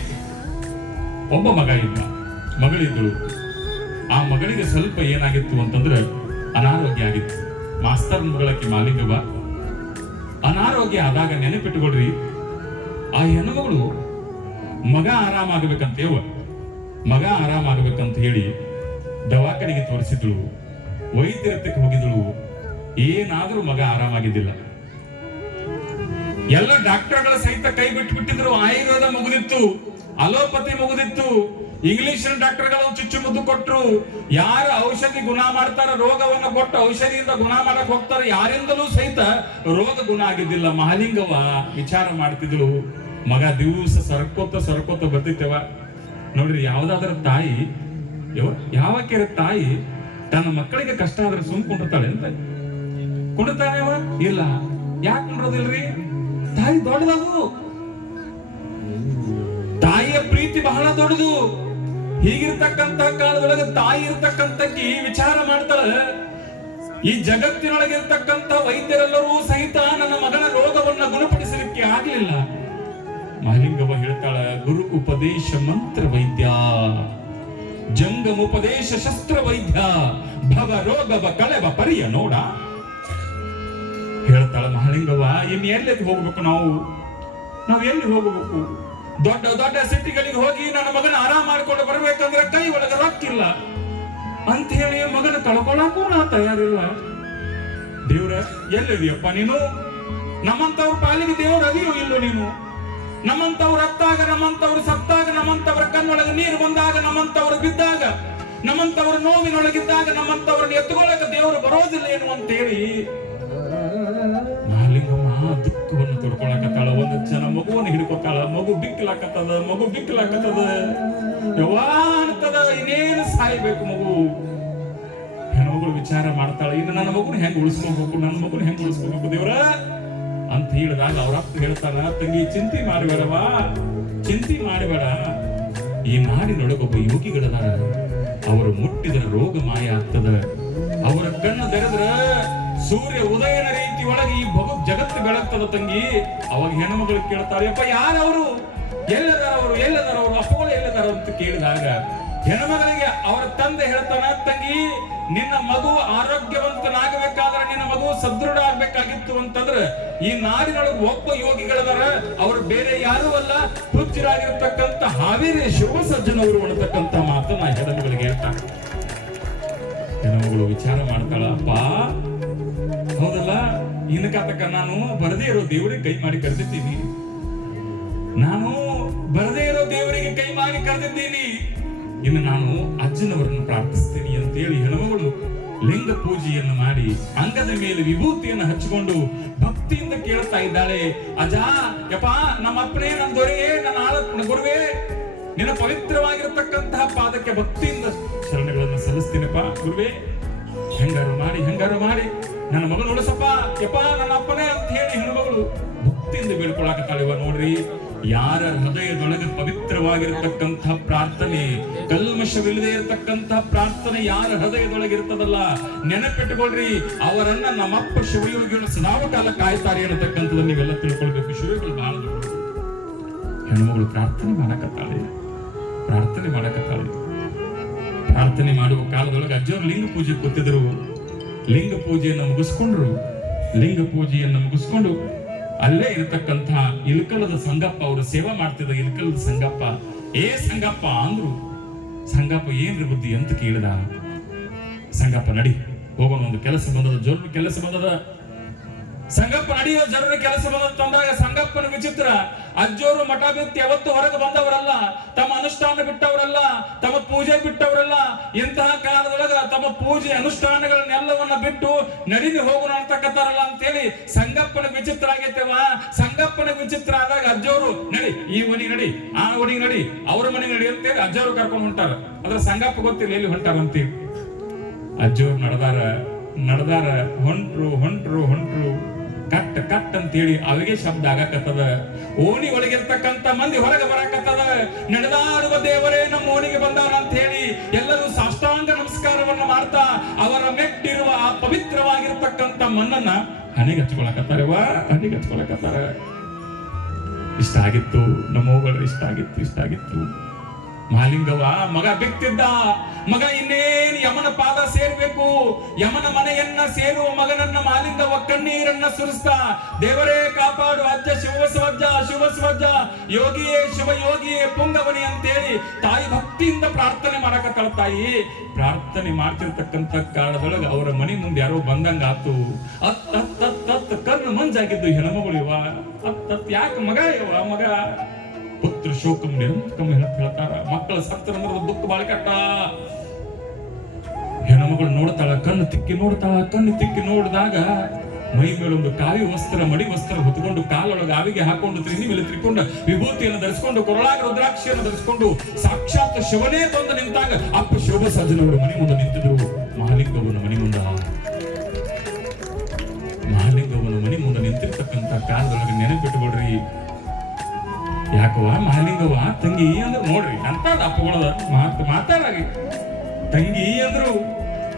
ಒಬ್ಬ ಮಗಳಿದ್ದಳು. ಆ ಮಗಳಿಗೆ ಸ್ವಲ್ಪ ಏನಾಗಿತ್ತು ಅಂತಂದ್ರೆ ಅನಾರೋಗ್ಯ ಆಗಿತ್ತು. ಮಾಸ್ತರ್ ಮಗಳಕ್ಕೆ ಮಾಲಿಂಗವ್ವ ಅನಾರೋಗ್ಯ ಆದಾಗ ನೆನಪಿಟ್ಟುಕೊಳ್ರಿ, ಆ ಹೆಣ್ಣುಮಗಳು ಮಗ ಆರಾಮಾಗಬೇಕಂತ ಹೇಳಿ ದವಾಖಾನೆಗೆ ತೋರಿಸಿದ್ಳು, ವೈದ್ಯರತ್ತಕ್ಕೆ ಹೋಗಿದ್ಳು. ಏನಾದ್ರೂ ಮಗ ಆರಾಮಾಗಿದ್ದಿಲ್ಲ. ಎಲ್ಲ ಡಾಕ್ಟರ್ಗಳ ಸಹಿತ ಕೈ ಬಿಟ್ಟಿದ್ರು. ಆಯುರ್ವೇದ ಮುಗಿದಿತ್ತು, ಅಲೋಪತಿ ಮುಗಿದಿತ್ತು, ಇಂಗ್ಲಿಷ್ ಡಾಕ್ಟರ್ಗಳು ಚುಚ್ಚುಮದ್ದು ಕೊಟ್ಟರು. ಯಾರ ಔಷಧಿ ಗುಣ ಮಾಡ್ತಾರ, ರೋಗವನ್ನು ಕೊಟ್ಟು ಔಷಧಿಯಿಂದ ಗುಣ ಮಾಡಕ್ ಹೋಗ್ತಾರೆ, ಯಾರಿಂದಲೂ ಸಹಿತ ರೋಗ ಗುಣ ಆಗಿದ್ದಿಲ್ಲ. ಮಹಾಲಿಂಗವ್ವ ವಿಚಾರ ಮಾಡ್ತಿದ್ಳು. ಮಗ ದಿವಸ ಸರಕೋತ ಬರ್ತಿತ್ತವ. ನೋಡ್ರಿ, ಯಾವ್ದಾದ್ರ ತಾಯಿ, ಯಾವಕ್ಕೆ ತಾಯಿ ತನ್ನ ಮಕ್ಕಳಿಗೆ ಕಷ್ಟ ಆದ್ರೆ ಕುಂಡಿರ್ತಾಳೆ ಅಂತ ಕುಂಡಿರ್ತಾನೆವ? ಇಲ್ಲ. ಯಾಕೆ ಕುಂಡ್ರೋದಿಲ್ರಿ? ತಾಯಿ ದೊಡ್ಡದದು. ತಾಯಿಯ ಪ್ರೀತಿ ಬಹಳ ದೊಡ್ಡದು. ಹೀಗಿರ್ತಕ್ಕಂತ ಕಾಲದೊಳಗೆ ತಾಯಿ ಇರ್ತಕ್ಕಂಥಕ್ಕೆ ವಿಚಾರ ಮಾಡ್ತಾಳೆ, ಈ ಜಗತ್ತಿನೊಳಗಿರ್ತಕ್ಕಂಥ ವೈದ್ಯರೆಲ್ಲರೂ ಸಹಿತ ನನ್ನ ಮಗನ ರೋಗವನ್ನ ಗುಣಪಡಿಸಲಿಕ್ಕೆ ಆಗ್ಲಿಲ್ಲ. ಮಹಾಲಿಂಗವ್ವ ಹೇಳ್ತಾಳ, ಗುರು ಉಪದೇಶ ಮಂತ್ರ ವೈದ್ಯ. ಜಂಗಮುಪದೇಶ ಶಸ್ತ್ರ ವೈದ್ಯ ಭವ ರೋಗವ ಕಳೆವ ಪರಿಯ ನೋಡ. ಹೇಳ್ತಾಳ ಮಹಾಲಿಂಗವ್ವ, ಇನ್ನು ಎಲ್ಲಿ ಹೋಗ್ಬೇಕು ನಾವು ಎಲ್ಲಿ ಹೋಗಬೇಕು? ದೊಡ್ಡ ದೊಡ್ಡ ಸಿಟಿಗಳಿಗೆ ಹೋಗಿ ನನ್ನ ಮಗನ ಆರಾಮ ಮಾಡ್ಕೊಂಡು ಬರ್ಬೇಕಂದ್ರೆ ಕೈ ಒಳಗೆ ರೊಕ್ಕಿಲ್ಲ ಅಂತ ಹೇಳಿ ಮಗನ ಕಳ್ಕೊಳ್ಳಕ್ಕೂ ನಾ ತಯಾರಿಲ್ಲ. ದೇವ್ರ ಎಲ್ಲಿದೆಯಪ್ಪ ನೀನು? ನಮ್ಮಂತವ್ರ ಪಾಲಿಗೆ ದೇವ್ರ ಅದಿಯೋ ಇಲ್ಲೋ ನೀನು? ನಮ್ಮಂತವ್ರು ಅತ್ತಾಗ, ನಮ್ಮಂತವ್ರು ಸತ್ತಾಗ, ನಮ್ಮಂತವರ ಕಣ್ಣೊಳಗೆ ನೀರು ಬಂದಾಗ, ನಮ್ಮಂತವ್ರು ಬಿದ್ದಾಗ, ನಮ್ಮಂತವ್ರ ನೋವಿನೊಳಗಿದ್ದಾಗ, ನಮ್ಮಂತವ್ರನ್ನ ಎತ್ತುಕೊಳ್ಳಕ ದೇವರು ಬರೋದಿಲ್ಲ ಏನು ಅಂತ ಹೇಳಿ ಮಹಾಲಿಂಗಮ್ಮ ದುಃಖವನ್ನು ತೊಡ್ಕೊಳಕತ್ತಾಳ. ಒಂದು ಜನ ಮಗುವನ್ನು ಹಿಡ್ಕೊತಾಳ. ಮಗು ಬಿಕ್ಕಲಾಕತ್ತದ ಯವ್ವಾ ಅಂತದ. ಇನ್ನೇನು ಸಾಯ್ಬೇಕು ಮಗು. ಹೆಣ್ಮಗಳು ವಿಚಾರ ಮಾಡ್ತಾಳ, ಇನ್ನು ನನ್ನ ಮಗುನ ಹೆಂಗ್ ಉಳಿಸ್ಕೋಬೇಕು ದೇವ್ರ ಅಂತ ಹೇಳಿದಾಗ ಅವ್ರ ಅಪ್ಪ ಹೇಳ್ತಾರ, ತಂಗಿ ಚಿಂತೆ ಮಾಡಬೇಡ. ಈ ನಾಡಿನೊಳಗೊಬ್ಬ ಯೋಗಿಗಳದಾರ, ಅವರು ಮುಟ್ಟಿದ ರೋಗ ಮಾಯ ಆಗ್ತದ. ಅವರ ಕಣ್ಣು ತೆರೆದ್ರ ಸೂರ್ಯ ಉದಯನ ರೀತಿ ಒಳಗೆ ಈ ಜಗತ್ತು ಬೆಳಗ್ತದ ತಂಗಿ. ಅವಾಗ ಹೆಣ್ಮಗಳು ಕೇಳ್ತಾರೆ, ಅಪ್ಪ ಯಾರವರು? ಎಲ್ಲದಾರವರು ಅಪ್ಪಗಳು ಎಲ್ಲದಾರ ಅಂತ ಕೇಳಿದಾಗ ಹೆಣ್ಮಗಳಿಗೆ ಅವರ ತಂದೆ ಹೇಳ್ತಾನ, ತಂಗಿ ನಿನ್ನ ಮಗು ಆರೋಗ್ಯವಂತನಾಗಬೇಕಾದ್ರೆ, ನಿನ್ನ ಮಗು ಸದೃಢ ಆಗ್ಬೇಕಾಗಿತ್ತು ಅಂತಂದ್ರೆ ಈ ನಾಡಿನೊಳಗೆ ಒಬ್ಬ ಯೋಗಿಗಳದಾರ, ಅವರು ಬೇರೆ ಯಾರೂ ಅಲ್ಲ, ಪೂಜ್ಯರಾಗಿರ್ತಕ್ಕಂಥ ಹಾವೇರಿ ಶಿವಸಜ್ಜನವರು ಅನ್ನತಕ್ಕಂಥ ಮಾತನ್ನ ಹೆಣ್ಮಗಳಿಗೆ ಹೇಳ್ತಾನೆ. ಹೆಣ್ಮಗಳು ವಿಚಾರ ಮಾಡ್ತಾಳ, ಅಪ್ಪ ಹೌದಲ್ಲ, ಇನ್ಕಾತಕ್ಕ ನಾನು ಬರದೇ ಇರೋ ದೇವರಿಗೆ ಕೈ ಮಾಡಿ ಕರೆದಿದ್ದೀನಿ. ಇನ್ನು ನಾನು ಅಜ್ಜನವರನ್ನು ಪ್ರಾರ್ಥಿಸ್ತೀನಿ ಅಂತೇಳಿ ಹೆಣ್ಮಗಳು ಲಿಂಗ ಪೂಜೆಯನ್ನು ಮಾಡಿ ಅಂಗದ ಮೇಲೆ ವಿಭೂತಿಯನ್ನು ಹಚ್ಚಿಕೊಂಡು ಭಕ್ತಿಯಿಂದ ಕೇಳ್ತಾ ಇದ್ದಾಳೆ, ಅಜ್ಜ ಯಪ್ಪ ನಮ್ಮ ಅಪ್ಪನೇ, ನನ್ನ ದೊರೆಯೇ, ನನ್ನ ಗುರುವೇ, ನಿನ್ನ ಪವಿತ್ರವಾಗಿರತಕ್ಕಂತಹ ಪಾದಕ್ಕೆ ಭಕ್ತಿಯಿಂದ ಶರಣಗಳನ್ನು ಸಲ್ಲಿಸ್ತೀನಪ್ಪ ಗುರುವೇ. ಹೆಂಗಾರು ಮಾಡಿ ನನ್ನ ಮಗನ ಉಳಿಸಪ್ಪ ಯಪ್ಪ, ನನ್ನ ಅಪ್ಪನೇ ಅಂತ ಹೇಳಿ ಹೆಣ್ಮಗಳು ಭಕ್ತಿಯಿಂದ ಬೇಡ್ಕೊಳಕತ್ತಾಳಿವ. ನೋಡ್ರಿ, ಯಾರ ಹೃದಯದೊಳಗೆ ಪವಿತ್ರವಾಗಿರತಕ್ಕಂತಹ ಪ್ರಾರ್ಥನೆ, ಕಲ್ಮಶವಿಲ್ಲದೆ ಇರತಕ್ಕಂತಹ ಪ್ರಾರ್ಥನೆ ಯಾರ ಹೃದಯದೊಳಗೆ ಇರ್ತದಲ್ಲ, ನೆನಪಿಟ್ಟುಕೊಳ್ರಿ, ಅವರನ್ನ ನಮ್ಮಪ್ಪ ಶಿವಯೋಗಿಗಳು ಸದಾವಕಾಲ ಕಾಯ್ತಾರೆ ಅನ್ನತಕ್ಕಂಥದ್ದು ನೀವೆಲ್ಲ ತಿಳ್ಕೊಳ್ಬೇಕು. ಶಿವಯೋಗಿಗಳು ಬಹಳ ಹೆಣ್ಮಗಳು ಪ್ರಾರ್ಥನೆ ಮಾಡಕತ್ತಾಳೆ. ಪ್ರಾರ್ಥನೆ ಮಾಡುವ ಕಾಲದೊಳಗೆ ಅಜ್ಜವರು ಲಿಂಗ ಪೂಜೆ ಕೂತಿದ್ರು. ಲಿಂಗ ಪೂಜೆಯನ್ನು ಮುಗಿಸ್ಕೊಂಡು ಅಲ್ಲೇ ಇರತಕ್ಕಂಥ ಇಲ್ಕಲದ ಸಂಗಪ್ಪ, ಅವರು ಸೇವಾ ಮಾಡ್ತಿದ್ದ ಇಲ್ಕಲದ ಸಂಗಪ್ಪ, ಸಂಗಪ್ಪ ಅಂದ್ರು. ಸಂಗಪ್ಪ ಏನ್ರಿ ಬುದ್ಧಿ ಅಂತ ಕೇಳಿದ. ಸಂಗಪ್ಪ ನಡಿ ಹೋಗೋಣ, ಒಂದು ಕೆಲಸ ಬಂದದ, ಜೋರು ಕೆಲಸ ಬಂದದ. ಸಂಗಪ್ಪ ನಡೆಯೋ ಜರೂರು ಕೆಲಸ ಬಂದಂದಾಗ ಸಂಗಪ್ಪನ ವಿಚಿತ್ರ. ಅಜ್ಜೋರು ಮಠ ಬಿಟ್ಟು ಯಾವತ್ತು ಹೊರಗೆ ಬಂದವರಲ್ಲ, ತಮ್ಮ ಅನುಷ್ಠಾನ ಬಿಟ್ಟವರಲ್ಲ, ತಮ್ಮ ಪೂಜೆ ಬಿಟ್ಟವರಲ್ಲ. ಇಂತಹ ಕಾಲದೊಳಗ ತಮ್ಮ ಪೂಜೆ ಅನುಷ್ಠಾನಗಳನ್ನೆಲ್ಲವನ್ನ ಬಿಟ್ಟು ನಡಿನಿ ಹೋಗೋಣ ಅಂತಕ್ಕಂತಾರಲ್ಲ ಅಂತೇಳಿ ಸಂಗಪ್ಪನ ವಿಚಿತ್ರ ಆಗೈತೆವ. ಸಂಗಪ್ಪನ ವಿಚಿತ್ರ ಆದಾಗ ಅಜ್ಜೋರು ನಡಿ, ಈ ಮನೆಗೆ ನಡಿ, ಆ ಮನೆಗೆ ನಡಿ, ಅವ್ರ ಮನೆಗೆ ನಡಿ ಅಂತೇಳಿ ಅಜ್ಜೋರು ಕರ್ಕೊಂಡು ಹೊಂಟಾರ. ಅದ್ರ ಸಂಗಪ್ಪ ಗೊತ್ತಿಲ್ಲ ಎಲ್ಲಿ ಹೊಂಟಾರ ಅಂತೇಳಿ. ಅಜ್ಜೋರು ನಡೆದಾರ ಹೊಂಟ್ರು ಕಟ್ ಅಂತೇಳಿ ಅವಿಗೆ ಶಬ್ದ ಆಗಕತ್ತದ. ಓಣಿ ಒಳಗಿರ್ತಕ್ಕಂಥ ಮಂದಿ ಹೊರಗೆ ಬರಕತ್ತದ. ನಡೆದಾಡುವ ದೇವರೇ ನಮ್ಮ ಓಣಿಗೆ ಬಂದಾನ ಅಂತ ಹೇಳಿ ಎಲ್ಲರೂ ಸಾಷ್ಟಾಂಗ ನಮಸ್ಕಾರವನ್ನ ಮಾಡ್ತಾ ಅವರ ಮೆಟ್ಟಿರುವ ಆ ಪವಿತ್ರವಾಗಿರ್ತಕ್ಕಂಥ ಮಣ್ಣನ್ನ ಹಣಿಗೆ ಹಚ್ಕೊಳಕತ್ತಾರೆ. ಇಷ್ಟ ಆಗಿತ್ತು ನಮ್ಮಗಳು, ಇಷ್ಟ ಆಗಿತ್ತು. ಮಹಾಲಿಂಗವ್ವ ಮಗ ಬಿಕ್ತಿದ್ದ. ಮಗ ಇನ್ನೇನು ಯಮನ ಪಾದ ಸೇರ್ಬೇಕು, ಯಮನ ಮನೆಯನ್ನ ಸೇರುವ ಮಗನನ್ನ ಮಹಾಲಿಂಗವ್ವ ಕಣ್ಣೀರನ್ನ ಸುರಿಸ್ತಾ, ದೇವರೇ ಕಾಪಾಡು, ಅಜ್ಜ ಶಿವಸ್ವಜ್ಜ ಯೋಗಿಯೇ ಶಿವಯೋಗಿಯೇ ಪುಂಗವನಿ ಅಂತೇಳಿ ತಾಯಿ ಭಕ್ತಿಯಿಂದ ಪ್ರಾರ್ಥನೆ ಮಾಡಕತ್ತಾಳ. ತಾಯಿ ಪ್ರಾರ್ಥನೆ ಮಾಡ್ತಿರ್ತಕ್ಕಂಥ ಕಾಲದೊಳಗೆ ಅವರ ಮನೆ ಮುಂದೆ ಯಾರೋ ಬಂದಂಗ ಆತು. ಅತ್ತ ಕಣ್ಣು ಮಂಜಾಗಿದ್ದು ಹೆಣ್ಮಗಳು. ಯಾಕೆ ಮಗ ಪುತ್ರ ಶೋಕಂ ನಿರಂತಕಂ ಹೇಳ್ತಾರ. ಮಕ್ಕಳ ಸತ್ತರ ದುಃಖ ಬಾಳ ಕಟ್ಟ. ಹೆಣ್ಮಗಳು ನೋಡ್ತಾಳ, ಕಣ್ಣು ತಿಕ್ಕಿ ನೋಡಿದಾಗ ಮೈ ಮೇಲೊಂದು ಕಾವಿ ವಸ್ತ್ರ, ಮಡಿ ವಸ್ತ್ರ ಹೊತ್ಕೊಂಡು, ಕಾಲೊಳಗೆ ಆವಿಗೆ ಹಾಕೊಂಡು, ತ್ರಿನಿ ಮೇಲೆ ತ್ರಿಕೊಂಡು, ವಿಭೂತಿಯನ್ನು ಧರಿಸಿಕೊಂಡು, ಕೊರಳಾಗ ರುದ್ರಾಕ್ಷಿಯನ್ನು ಧರಿಸಿಕೊಂಡು ಸಾಕ್ಷಾತ್ ಶಿವನೇ ಬಂದು ನಿಂತಾಗ ಅಪ್ಪ ಶಿವಸಜ್ಜನವರು ಮನೆ ಮುಂದೆ ನಿಂತಿದ್ರು. ಮಹಾಲಿಂಗವನ ಮನೆ ಮುಂದೆ ನಿಂತಿರ್ತಕ್ಕಂಥ ಕಾಲದೊಳಗೆ ನೆನಪಿಟ್ಟುಕೊಳ್ರಿ. ಯಾಕವ್ವ ಮಹಾಲಿಂಗವ್ವ ತಂಗಿ ಅಂದ್ರು. ನೋಡ್ರಿ ಅಂತ ಅಪ್ಪಗಳದ ಮಾತಾಡಾಗಿ ತಂಗಿ ಅಂದ್ರು.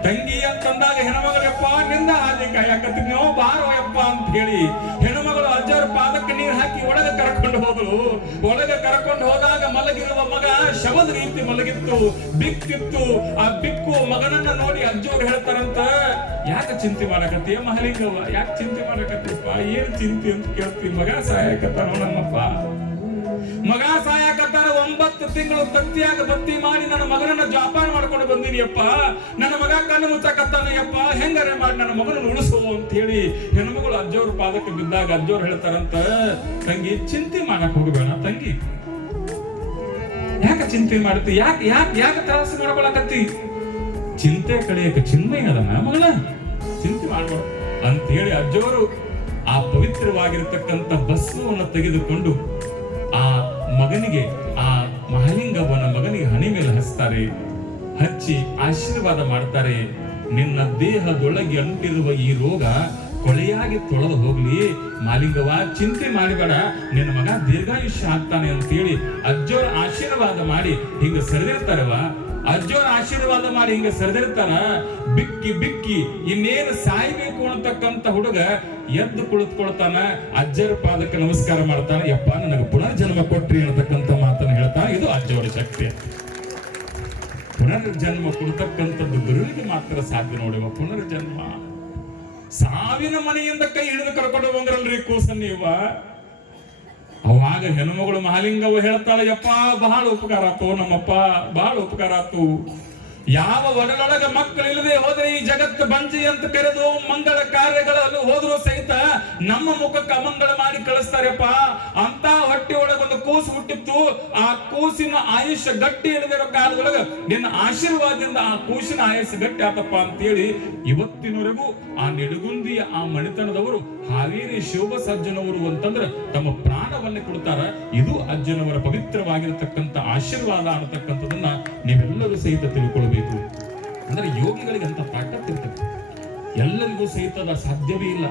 ತಂಗಿ ಅಂತಂದಾಗ ಹೆಣ್ಮಗಳಪ್ಪ ನಿಂದ ಹಾದಿ ಕಾಯಕತ್ತೀವಿ, ಬಾರೋ ಯಪ್ಪ ಅಂತ ಹೇಳಿ ಹೆಣ್ಮಗಳು ಅಜ್ಜರ ಪಾದಕ್ಕೆ ನೀರು ಹಾಕಿ ಒಳಗೆ ಕರ್ಕೊಂಡು ಕರ್ಕೊಂಡು ಹೋದಳು. ಒಳಗೆ ಕರ್ಕೊಂಡು ಹೋದಾಗ ಮಲಗಿರುವ ಮಗ ಶವದ ರೀತಿ ಮಲಗಿತ್ತು, ಬಿಕ್ತಿತ್ತು. ಆ ಬಿಕ್ಕು ಮಗನನ್ನ ನೋಡಿ ಅಜ್ಜೋರು ಹೇಳ್ತಾರಂತ, ಯಾಕೆ ಚಿಂತೆ ಮಾಡಕತ್ತೀಯ ಮಹಲಿಂಗವ್ವ, ಯಾಕೆ ಚಿಂತೆ ಮಾಡಕತ್ತೀಪ್ಪ, ಏನ್ ಚಿಂತೆ ಅಂತ ಕೇಳ್ತೀವಿ. ಮಗ ಸಾಯಕತ್ತಾನ ನಮ್ಮಪ್ಪ, ಮಗ ಸಾಯಕತ್ತಾನ. 9 ತಿಂಗಳು ತತ್ತಿಯಾಗ ಬತ್ತಿ ಮಾಡಿ ನನ್ನ ಮಗನನ್ನ ಜೋಪಾನ ಮಾಡ್ಕೊಂಡು ಬಂದಿನಿಯಪ್ಪ. ನನ್ನ ಮಗ ಕಣ್ಣು ಮುಚ್ಚಕತ್ತಾನ ಯಪ್ಪ, ಹೆಂಗಾರೆ ಮಾಡಿ ನನ್ನ ಮಗನನ್ನು ಉಳಿಸು ಅಂತ ಹೇಳಿ ಹೆಣ್ಮಗಳು ಅಜ್ಜೋರ್ ಪಾದಕ್ಕೆ ಬಿದ್ದಾಗ ಅಜ್ಜೋರ್ ಹೇಳ್ತಾರಂತ, ತಂಗಿ ಚಿಂತೆ ಮಾಡಕ್ ಹೋಗಬೇಡ ತಂಗಿ, ಯಾಕೆ ಚಿಂತೆ ಮಾಡ್ತಿ, ಯಾಕೆ ಯಾಕೆ ಯಾಕೆ ತ್ರಾಸ ಮಾಡ್ಕೊಳಕತ್ತಿ, ಚಿಂತೆ ಕಡೆಯಕ್ಕೆ ಚಿನ್ಮಯ ಅದನ್ನ ಮಗನ, ಚಿಂತೆ ಮಾಡ್ಬೇಡ ಅಂತ ಹೇಳಿ ಅಜ್ಜೋರು ಆ ಪವಿತ್ರವಾಗಿರತಕ್ಕಂಥ ಭಸ್ಮವನ್ನು ತೆಗೆದುಕೊಂಡು ಆ ಮಗನಿಗೆ, ಆ ಮಹಲಿಂಗವ್ವನ ಮಗನಿಗೆ ಹಣಿ ಮೇಲೆ ಹಚ್ತಾರೆ. ಹಚ್ಚಿ ಆಶೀರ್ವಾದ ಮಾಡ್ತಾರೆ. ನಿನ್ನ ದೇಹದೊಳಗೆ ಅಂಟಿರುವ ಈ ರೋಗ ಕೊಳೆಯಾಗಿ ತೊಳೆದು ಹೋಗ್ಲಿ ಮಾಲಿಂಗವ್ವ, ಚಿಂತೆ ಮಾಡಬೇಡ, ನಿನ್ನ ಮಗ ದೀರ್ಘಾಯುಷ್ಯ ಆಗ್ತಾನೆ ಅಂತೇಳಿ ಅಜ್ಜೋರ ಆಶೀರ್ವಾದ ಮಾಡಿ ಹಿಂಗ ಸರಿದಿರ್ತಾರವ. ಅಜ್ಜೋರ ಆಶೀರ್ವಾದ ಮಾಡಿ ಹಿಂಗ ಸರಿದಿರ್ತಾರ. ಬಿಕ್ಕಿ ಬಿಕ್ಕಿ ಇನ್ನೇನು ಸಾಯ್ಬೇಕು ಅಂತಕ್ಕಂತ ಹುಡುಗ ಎದ್ದು ಕುಳಿತುಕೊಳ್ತಾನ, ಅಜ್ಜರ ಪಾದಕ್ಕೆ ನಮಸ್ಕಾರ ಮಾಡ್ತಾನೆ. ಯಪ್ಪ ನನಗೆ ಪುನರ್ಜನ್ಮ ಕೊಟ್ರಿ ಅನ್ನತಕ್ಕಂಥ ಮಾತನ್ನು ಹೇಳ್ತಾನೆ. ಇದು ಅಜ್ಜೋರ ಶಕ್ತಿ. ಪುನರ್ಜನ್ಮ ಕೊಡ್ತಕ್ಕಂಥದ್ದು ಗುರುವಿಗೆ ಮಾತ್ರ ಸಾಧ್ಯ ನೋಡುವ. ಪುನರ್ಜನ್ಮ ಸಾವಿನ ಮನೆಯಿಂದ ಕೈ ಹಿಡಿದು ಕರ್ಕೊಂಡು ಬಂದ್ರಲ್ರಿ ಕೂಸನ್ನೀವ. ಅವಾಗ ಹೆಣ್ಮಗಳು ಮಹಾಲಿಂಗವ್ವ ಹೇಳ್ತಾಳೆ, ಯಪ್ಪ ಬಹಳ ಉಪಕಾರ ಆತು ನಮ್ಮಪ್ಪ, ಬಹಳ ಉಪಕಾರ ಆತು. ಯಾವ ಒಡಲೊಳಗ ಮಕ್ಕಳಿಲ್ಲದೆ ಹೋದ್ರೆ ಈ ಜಗತ್ತು ಬಂಜಿ ಅಂತ ಕರೆದು ಮಂಗಳ ಕಾರ್ಯಗಳಲ್ಲಿ ಹೋದ್ರು ಸಹಿತ ನಮ್ಮ ಮುಖಕ್ಕೆ ಅಮಂಗಳ ಮಾಡಿ ಕಳಿಸ್ತಾರಪ್ಪ. ಅಂತ ಹೊಟ್ಟೆ ಒಳಗೊಂದು ಕೂಸು ಹುಟ್ಟಿತ್ತು. ಆ ಕೂಸಿನ ಆಯುಷ್ಯ ಗಟ್ಟಿ ಇಳಿದಿರೋ ಕಾಲದೊಳಗ ನಿನ್ನ ಆಶೀರ್ವಾದದಿಂದ ಆ ಕೂಸಿನ ಆಯುಷ್ಯ ಗಟ್ಟಿ ಆತಪ್ಪ ಅಂತೇಳಿ ಇವತ್ತಿನವರೆಗೂ ಆ ನಿಡುಗುಂದಿಯ ಆ ಮಣಿತನದವರು ಹಾವೇರಿ ಶಿವ ಸಜ್ಜನವರು ಅಂತಂದ್ರೆ ತಮ್ಮ ಪ್ರಾಣವನ್ನೇ ಕೊಡ್ತಾರ. ಇದು ಅಜ್ಜನವರ ಪವಿತ್ರವಾಗಿರತಕ್ಕಂಥ ಆಶೀರ್ವಾದ ಅನ್ನತಕ್ಕಂಥದನ್ನ ನೀವೆಲ್ಲರೂ ಸಹಿತ ತಿಳ್ಕೊಳ್ಬೇಕು. ಅಂದ್ರೆ ಯೋಗಿಗಳಿಗೆ ಅಂತ ತಾಕತ್ತಿರ್ತದೆ, ಎಲ್ಲರಿಗೂ ಸಹಿತ ಸಾಧ್ಯವೇ ಇಲ್ಲ.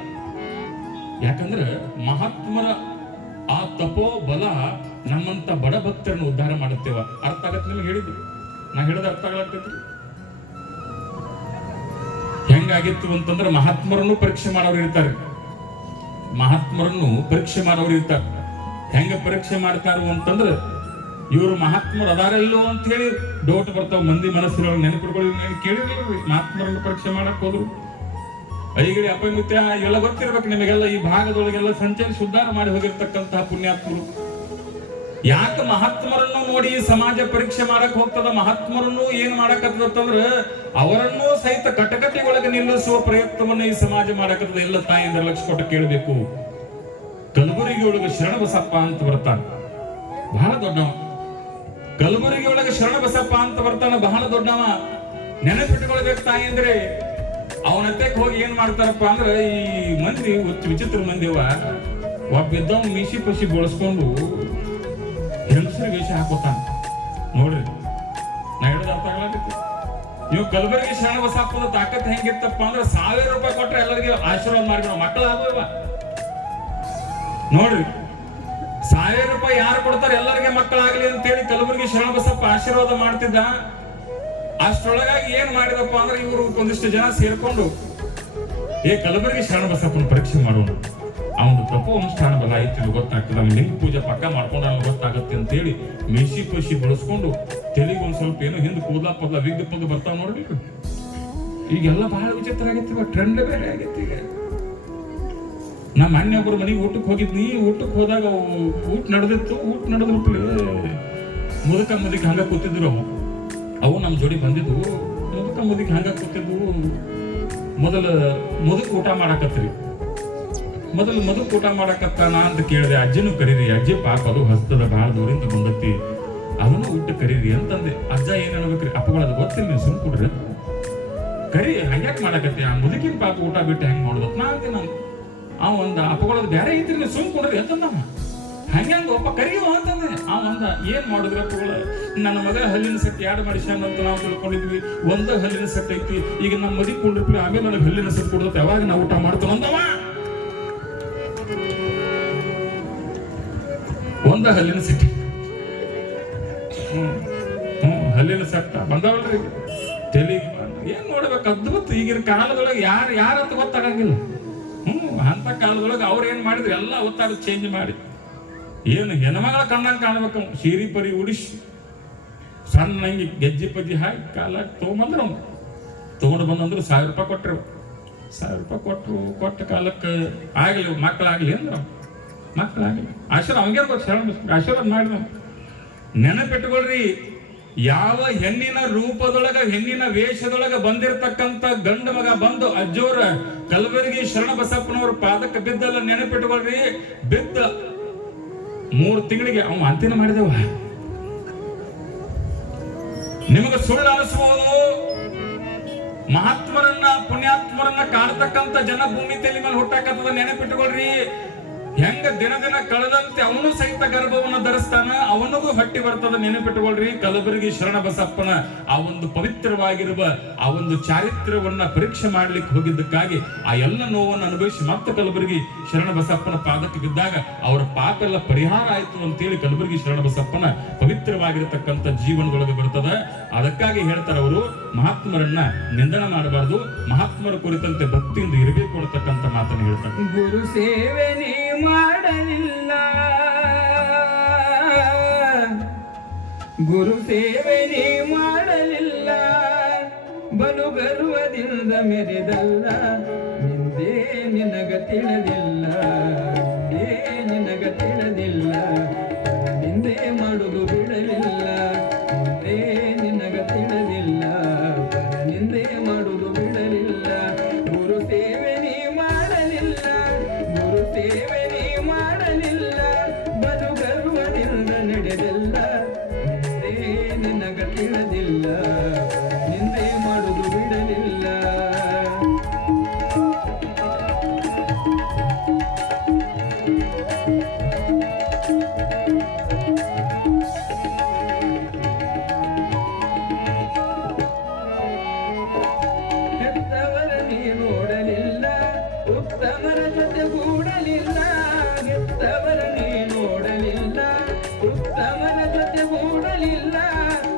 ಯಾಕಂದ್ರೆ ಮಹಾತ್ಮರ ಆ ತಪೋ ಬಲ ನಮ್ಮಂತ ಬಡ ಭಕ್ತರನ್ನು ಉದ್ಧಾರ ಮಾಡುತ್ತೇವ. ಅರ್ಥ ಆಗತ್ತೆ ನಿಮ್ಗೆ ಹೇಳಿದ್ರು, ನಾ ಹೇಳಿದ ಅರ್ಥ ಆಗತ್ತೈತಿ. ಹೆಂಗಾಗಿತ್ತು ಅಂತಂದ್ರೆ ಮಹಾತ್ಮರನ್ನು ಪರೀಕ್ಷೆ ಮಾಡೋರು ಇರ್ತಾರೆ, ಮಹಾತ್ಮರನ್ನು ಪರೀಕ್ಷೆ ಮಾಡೋರು ಇರ್ತಾರೆ. ಹೆಂಗ ಪರೀಕ್ಷೆ ಮಾಡ್ತಾರು ಅಂತಂದ್ರೆ ಇವರು ಮಹಾತ್ಮರು ಅದಾರಲ್ಲೋ ಅಂತ ಹೇಳಿ ಡೌಟ್ ಬರ್ತಾವ ಮಂದಿ ಮನಸ್ಸಿನೊಳಗೆ. ನೆನಪಿಡ್ಕೊಳ್ಳಿ, ಕೇಳಿರ್ಲಿ ಮಹಾತ್ಮರನ್ನು ಪರೀಕ್ಷೆ ಮಾಡಕ್ ಹೋದ್ರು ಐಗಡಿ ಅಪಮಿತ್ಯ ಇವೆಲ್ಲ ಗೊತ್ತಿರ್ಬೇಕು ನಿಮಗೆಲ್ಲ. ಈ ಭಾಗದೊಳಗೆಲ್ಲ ಸಂಚರಿಸಿ ಉದ್ಧಾರ ಮಾಡಿ ಹೋಗಿರ್ತಕ್ಕಂತಹ ಪುಣ್ಯಾತ್ಮರು. ಯಾಕೆ ಮಹಾತ್ಮರನ್ನು ನೋಡಿ ಸಮಾಜ ಪರೀಕ್ಷೆ ಮಾಡಕ್ ಹೋಗ್ತದ, ಮಹಾತ್ಮರನ್ನು ಏನ್ ಮಾಡಕತ್ತಂದ್ರೆ ಅವರನ್ನೂ ಸಹಿತ ಕಟಕಟೆಯೊಳಗೆ ನಿಲ್ಲಿಸುವ ಪ್ರಯತ್ನವನ್ನ ಈ ಸಮಾಜ ಮಾಡಕತ್ತದ. ಎಲ್ಲ ತಾಯಿಯಿಂದ ಲಕ್ಷ ಕೊಟ್ಟು ಕೇಳಬೇಕು. ಕಲಬುರಗಿ ಒಳಗೆ ಶರಣಬಸಪ್ಪ ಅಂತ ಬರ್ತಾನೆ, ಬಹಳ ದೊಡ್ಡವ. ಕಲಬುರಗಿ ಒಳಗೆ ಶರಣಬಸಪ್ಪ ಅಂತ ಬರ್ತಾನ, ಬಹಳ ದೊಡ್ಡವ. ನೆನಪಿಟ್ಟುಕೊಳ್ಬೇಕು ತಾಯಿ ಅಂದ್ರೆ ಅವನತ್ತೆಗೆ ಹೋಗಿ ಏನ್ ಮಾಡ್ತಾರಪ್ಪ ಅಂದ್ರೆ ಈ ಮಂದಿ ವಿಚಿತ್ರ ಮಂದಿವ ಒಬ್ಬಿದ್ದವ್ ಮೀಸಿ ಪಸಿ ಬಳಸ್ಕೊಂಡು ಹೆಂಗಸರ ವೇಷ ಹಾಕೋತಾನ. ನೋಡ್ರಿ ನಾ ಹೇಳೋದು ಅರ್ಥ ಆಗ್ಲಾಕತ್ತಿ. ಇವ್ ಕಲಬುರಗಿ ಶರಣಬಸಪ್ಪದ ತಾಕತ್ ಹೆಂಗಿತ್ತಪ್ಪ ಅಂದ್ರೆ 1000 ರೂಪಾಯಿ ಕೊಟ್ರೆ ಎಲ್ಲರಿಗೆ ಆಶೀರ್ವಾದ ಮಾಡಿದ್ರು. ಮಕ್ಕಳು ಆಗುವ ನೋಡ್ರಿ, 1000 ರೂಪಾಯಿ ಯಾರು ಕೊಡ್ತಾರೆ ಎಲ್ಲರಿಗೆ ಮಕ್ಕಳಾಗಲಿ ಅಂತೇಳಿ ಕಲಬುರಗಿ ಶರಣಬಸಪ್ಪ ಆಶೀರ್ವಾದ ಮಾಡ್ತಿದ್ದ. ಅಷ್ಟರೊಳಗಾಗಿ ಏನ್ ಮಾಡಿದಪ್ಪ ಅಂದ್ರೆ ಇವರು ಒಂದಿಷ್ಟು ಜನ ಸೇರ್ಕೊಂಡು ಕಲಬುರಗಿ ಶರಣಬಸಪ್ಪನ ಪರೀಕ್ಷೆ ಮಾಡೋಣ, ಅವನು ತಪ್ಪು ಅನುಷ್ಠಾನ ಬಲ ಐತಿ ಗೊತ್ತಾಗ್ತದೆ, ಅವ್ನು ಲಿಂಗ ಪೂಜೆ ಪಕ್ಕ ಮಾಡ್ಕೊಂಡು ಅವ್ನು ಗೊತ್ತಾಗತ್ತೆ ಅಂತೇಳಿ ಮೇಸಿ ಪಸಿ ಬಳಸ್ಕೊಂಡು ತೆಲಿಗೆ ಒಂದ್ ಸ್ವಲ್ಪ ಏನೋ ಹಿಂದೆ ಕೂದಲ ಪದ್ಲ ವಿಗ್ ಪಗ್ ಬರ್ತಾವ ನೋಡ್ಬೇಕು. ಈಗೆಲ್ಲ ಬಹಳ ವಿಚಿತ್ರ ಆಗೈತಿ, ಟ್ರೆಂಡ್ ಬೇರೆ ಆಗೈತಿ. ಈಗ ನಮ್ಮ ಅಣ್ಣ ಒಬ್ಬರು ಮನೆಗೆ ಊಟಕ್ಕೆ ಹೋಗಿದ್ನಿ. ಊಟಕ್ಕೆ ಹೋದಾಗ ಊಟ ನಡೆದಿತ್ತು. ಊಟ ನಡೆದ್ಬಿಟ್ಲೆ ಮುದುಕ ಹಂಗ ಕೂತಿದ್ರು. ಅವು ನಮ್ಮ ಜೋಡಿ ಬಂದಿದ್ವು. ಮುದುಕ ಹಂಗ ಕೂತಿದ್ವು. ಮುದುಕ್ ಊಟ ಮಾಡಾಕತ್ರಿ. ಮುದುಕ್ ಊಟ ಮಾಡಾಕತ್ತಾನ ಅಂತ ಕೇಳಿದೆ. ಅಜ್ಜಿನೂ ಕರೀರಿ, ಅಜ್ಜಿ ಪಾಪ ಅದು ಹಸ್ತದ ಬಹಳ ದೂರಿಂದ ಬಂದತ್ತಿ, ಅದನ್ನು ಊಟ ಕರೀರಿ ಅಂತಂದೆ. ಅಜ್ಜ ಏನ್ ಅನ್ಬೇಕ್ರಿ, ಅಪ್ಪಗಳದು ಗೊತ್ತಿಲ್ಲ, ನೀವು ಸುಮ್ ಕೊಡ್ರಿ ಕರಿ, ಹಂಗ್ಯಾಕ್ ಮಾಡಾಕತ್ತಿ, ಆ ಮುದುಕಿನ ಪಾಪ ಊಟ ಬಿಟ್ಟು ಹೆಂಗ್ ಮಾಡೋದು ನಾ ಅಂತೀನಿ. ನಾನು ಅವ ಒಂದ ಅಪ್ಪಗಳದು ಬೇರೆ ಐತ್ರಿ, ನೀವು ಸುಮ್ ಕೊಡ್ರಿ ಅಂತಂದ. ಹಂಗ್ಯಾಂಗ ಒಬ್ಬ ಕರಿಯೋ ಅಂತಂದ್ರೆ ಅವಂದ ಏನ್ ಮಾಡಿದ್ರ ಅಪ್ಪಗಳ, ನನ್ನ ಮಗ ಹಲ್ಲಿನ ಸೆಟ್ 2 ಮಾಡಿಸ್ಯಾನ ಅಂತ ನಾವು ತಿಳ್ಕೊಂಡಿದ್ವಿ. ಒಂದ ಹಲ್ಲಿನ ಸೆಟ್ ಐತಿ, ಈಗ ನಮ್ಮ ಮದಿ ಕೊಂಡಿರ್ತೀವಿ, ಆಮೇಲೆ ನನಗೆ ಹಲ್ಲಿನ ಸೆಟ್ ಕೊಡ್ದತ್ತ, ಯಾವಾಗ ನಾವು ಊಟ ಮಾಡ್ತಾನ ಅಂದವ. ಒಂದ ಹಲ್ಲಿನ ಸೆಟ್, ಹಲ್ಲಿನ ಸೆಟ್ ಬಂದವಲ್ರಿ ತೆಲಿಗೆ. ಏನ್ ನೋಡ್ಬೇಕು ಅದ್ಭುತ. ಈಗಿನ ಕಾಲದೊಳಗೆ ಯಾರಂತ ಗೊತ್ತಾಗಂಗಿಲ್ಲ. ಅಂತ ಕಾಲದೊಳಗೆ ಅವ್ರು ಏನ್ ಮಾಡಿದ್ರು ಎಲ್ಲ ಅವತ್ತಾರ ಚೇಂಜ್ ಮಾಡಿ ಏನು ಹೆಣ್ಮಗಳ ಕಣ್ಣಂಗೆ ಕಾಣ್ಬೇಕು, ಸೀರಿ ಪರಿ ಉಡಿಸಿ ಸಣ್ಣ ಹಂಗೆ ಗೆಜ್ಜೆ ಪಜ್ಜಿ ಹಾಕಿ ಕಾಲ ತೊಗೊಂಬಂದ್ರು. ತೊಗೊಂಡು ಬಂದಂದ್ರು ₹1000 ಕೊಟ್ಟರು. ₹1000 ಕೊಟ್ಟ ಕಾಲಕ್ಕೆ ಆಗಲಿ ಮಕ್ಕಳಾಗಲಿ ಅಂದ್ರೆ ಮಕ್ಕಳಾಗಲಿ ಆಶೀರ್ವಾದ ಅವಂಗೆ ಗೊತ್ತು, ಆಶೀರ್ವಾದ ಮಾಡಿದ. ನೆನಪಿಟ್ಕೊಳ್ರಿ, ಯಾವ ಹೆಣ್ಣಿನ ರೂಪದೊಳಗ ಹೆಣ್ಣಿನ ವೇಷದೊಳಗ ಬಂದಿರತಕ್ಕಂತ ಗಂಡ ಮಗ ಬಂದು ಅಜ್ಜೋರ ಕಲಬುರಗಿ ಶರಣ ಬಸಪ್ಪನವ್ರ ಪಾದಕ್ಕೆ ಬಿದ್ದಲ್ಲ, ನೆನಪಿಟ್ಕೊಳ್ರಿ, ಬಿದ್ದ 3 ತಿಂಗಳಿಗೆ ಅವ ಅಂತಿನ ಮಾಡಿದವ. ನಿಮಗೆ ಸುಳ್ಳು ಅನಿಸಬಹುದು, ಮಹಾತ್ಮರನ್ನ ಪುಣ್ಯಾತ್ಮರನ್ನ ಕಾಣ್ತಕ್ಕಂತ ಜನ ಭೂಮಿ ತಲೆ ಮೇಲೆ ಹುಟ್ಟಾಕತ್ತದ. ನೆನಪಿಟ್ಕೊಳ್ರಿ, ಹೆಂಗ ದಿನ ದಿನ ಕಳೆದಂತೆ ಅವನು ಸಹಿತ ಗರ್ಭವನ್ನು ಧರಿಸ್ತಾನ, ಅವನಿಗೂ ಹೊಟ್ಟಿ ಬರ್ತದ. ನೆನಪಿಟ್ಟುಕೊಳ್ರಿ, ಕಲಬುರಗಿ ಶರಣ ಬಸಪ್ಪನ ಆ ಒಂದು ಪವಿತ್ರವಾಗಿರುವ ಆ ಒಂದು ಚಾರಿತ್ರ್ಯವನ್ನ ಪರೀಕ್ಷೆ ಮಾಡ್ಲಿಕ್ಕೆ ಹೋಗಿದ್ದಕ್ಕಾಗಿ ಆ ಎಲ್ಲ ನೋವನ್ನು ಅನುಭವಿಸಿ ಮತ್ತೆ ಕಲಬುರಗಿ ಶರಣ ಬಸಪ್ಪನ ಪಾದಕ್ಕೆ ಬಿದ್ದಾಗ ಅವರ ಪಾಪ ಎಲ್ಲ ಪರಿಹಾರ ಆಯ್ತು ಅಂತೇಳಿ ಕಲಬುರಗಿ ಶರಣ ಬಸಪ್ಪನ ಪವಿತ್ರವಾಗಿರತಕ್ಕಂಥ ಜೀವನದೊಳಗೆ ಬರ್ತದ. ಅದಕ್ಕಾಗಿ ಹೇಳ್ತಾರೆ ಅವರು, ಮಹಾತ್ಮರನ್ನ ನಿಂದನ ಮಾಡಬಾರ್ದು, ಮಹಾತ್ಮರ ಕುರಿತಂತೆ ಭಕ್ತಿಯಿಂದ ಇರಬೇಕು ಅನ್ನತಕ್ಕಂಥ ಮಾತನ್ನು ಹೇಳ್ತಾರೆ. ಗುರು ಸೇವೆ ಮಾಡಲಿಲ್ಲ, ಗುರು ಸೇವೆ ಮಾಡಲಿಲ್ಲ, ಬಲು ಗರ್ವದಿಂದ ಮೆರೆದಲ್ಲ, ನಿಂದೇ ನಿನಗ ತಿಳಿದಿಲ್ಲ, ನಿಂದೇ ನಿನಗ ತಿಳಿದಿಲ್ಲ, ನಿಂದೇ ಮಾಡುವುದು ಬಿಡಲಿಲ್ಲ, ನಿಂದೇ ನಿನಗ ತಿಳಿದಿಲ್ಲ, ನಿಂದೇ ಮಾಡುವುದು ಬಿಡಲಿಲ್ಲ. ಗುರು ಸೇವೆ ಮಾಡಲಿಲ್ಲ, ಗುರು ಸೇವೆ ಮಾಡಲಿಲ್ಲ, ಬಲು ಗರ್ವದಿಂದ ನಡೆದಿಲ್ಲ, ನಿಂದೇ ನಿನಗ ತಿಳಿದಿಲ್ಲ, ನಿಂದೇ ಮಾಡುವುದು ಬಿಡಲಿಲ್ಲ. ಹೆತ್ತವರ ನೀ ನೋಡಲಿಲ್ಲ, ಉತ್ತಮರ ಜೊತೆ ಗೂಡಲಿಲ್ಲ, ಹೆತ್ತವರ ನೀ ನೋಡಲಿಲ್ಲ, ಉತ್ತಮರ ಜೊತೆ ಗೂಡಲಿಲ್ಲ,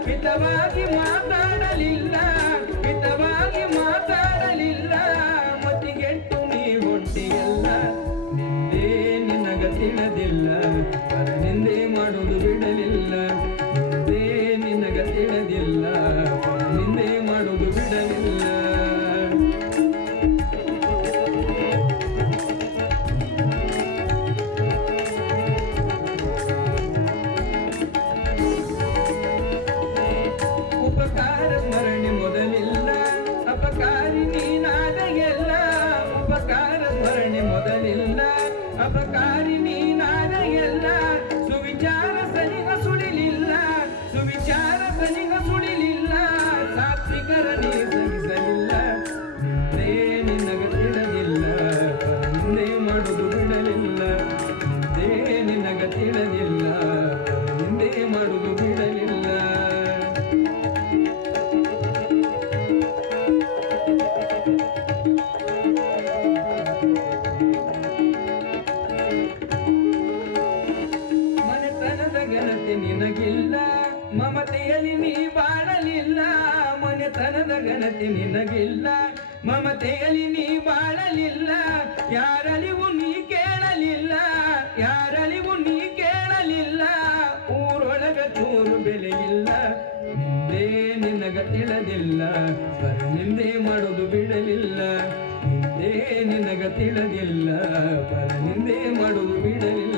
ಹಿತವಾಗಿ ಮಾತಾಡಲಿಲ್ಲ, ಹಿತವಾಗಿ ಮಾತಾಡಲಿಲ್ಲ, ಮತಿಗೆಟ್ಟು ನೀ ಹೊಟ್ಟಿಯಲ್ಲ, ನಿಂದೇ ನಿನಗ ತಿಳಿದಿಲ್ಲ, ನಿಂದೇ ಮಾಡುವುದು ಬಿಡಲಿಲ್ಲ, ನಿಂದೇ ನಿನಗ ತಿಳಿದಿಲ್ಲ, ನಿಂದೇ ಮಾಡುವುದು ಬಿಡಲಿಲ್ಲ. ಉಪಕಾರ ಸ್ಮರಣೆ ಮೊದಲಿಲ್ಲ, ಅಪಕಾರಿ ನೀನಾದ ಎಲ್ಲ, ಉಪಕಾರ ಸ್ಮರಣೆ ಮೊದಲಿಲ್ಲ, ಅಪಕಾರಿ ನೀನಾದ ಎಲ್ಲ, ಸುವಿಚಾರ ಸನಿಗ ಸುಳಿಲಿಲ್ಲ, ಸುವಿಚಾರ ಸನಿಗ ಸುಳಿಲಿಲ್ಲ, ಸಾತ್ವಿಕರ ನೀ ಸಹಿಸಲಿಲ್ಲ, ನಿಂದೇ ನಿನಗ ತಿಳಿದಿಲ್ಲ, ನಿಂದೇ ಮಾಡುವುದು ಬಿಡಲಿಲ್ಲ, ನಿಂದೇ ನಿನಗ ತಿಳಿದಿಲ್ಲ, ನಿಂದೇ ಮಾಡುವುದು ಬಿಡಲಿಲ್ಲ. ಮನೆತನದ ಘನತೆ ನಿನಗಿಲ್ಲ, ಮಮತೆಯಲ್ಲಿ ನೀ ಬಾಳಲಿಲ್ಲ, ಮನೆತನದ ಘನತೆ ನಿನಗಿಲ್ಲ, ಮಮತೆಯಲ್ಲಿ ನೀ ಬಾಳಲಿಲ್ಲ, ಯಾರಳಿವು ನೀ ಕೇಳಲಿಲ್ಲ, ಯಾರಳಿವು ನೀ ಕೇಳಲಿಲ್ಲ, ಊರೊಳಗ ಚೂರು ಬೆಲೆಯಿಲ್ಲ, ನಿಂದೇ ನಿನಗ ತಿಳಿದಿಲ್ಲ, ನಿಂದೇ ಮಾಡುವುದು ಬಿಡಲಿಲ್ಲ, ನಿಂದೇ ನಿನಗ ತಿಳಿದಿಲ್ಲ, ನಿಂದೇ ಮಾಡುವುದು ಬಿಡಲಿಲ್ಲ.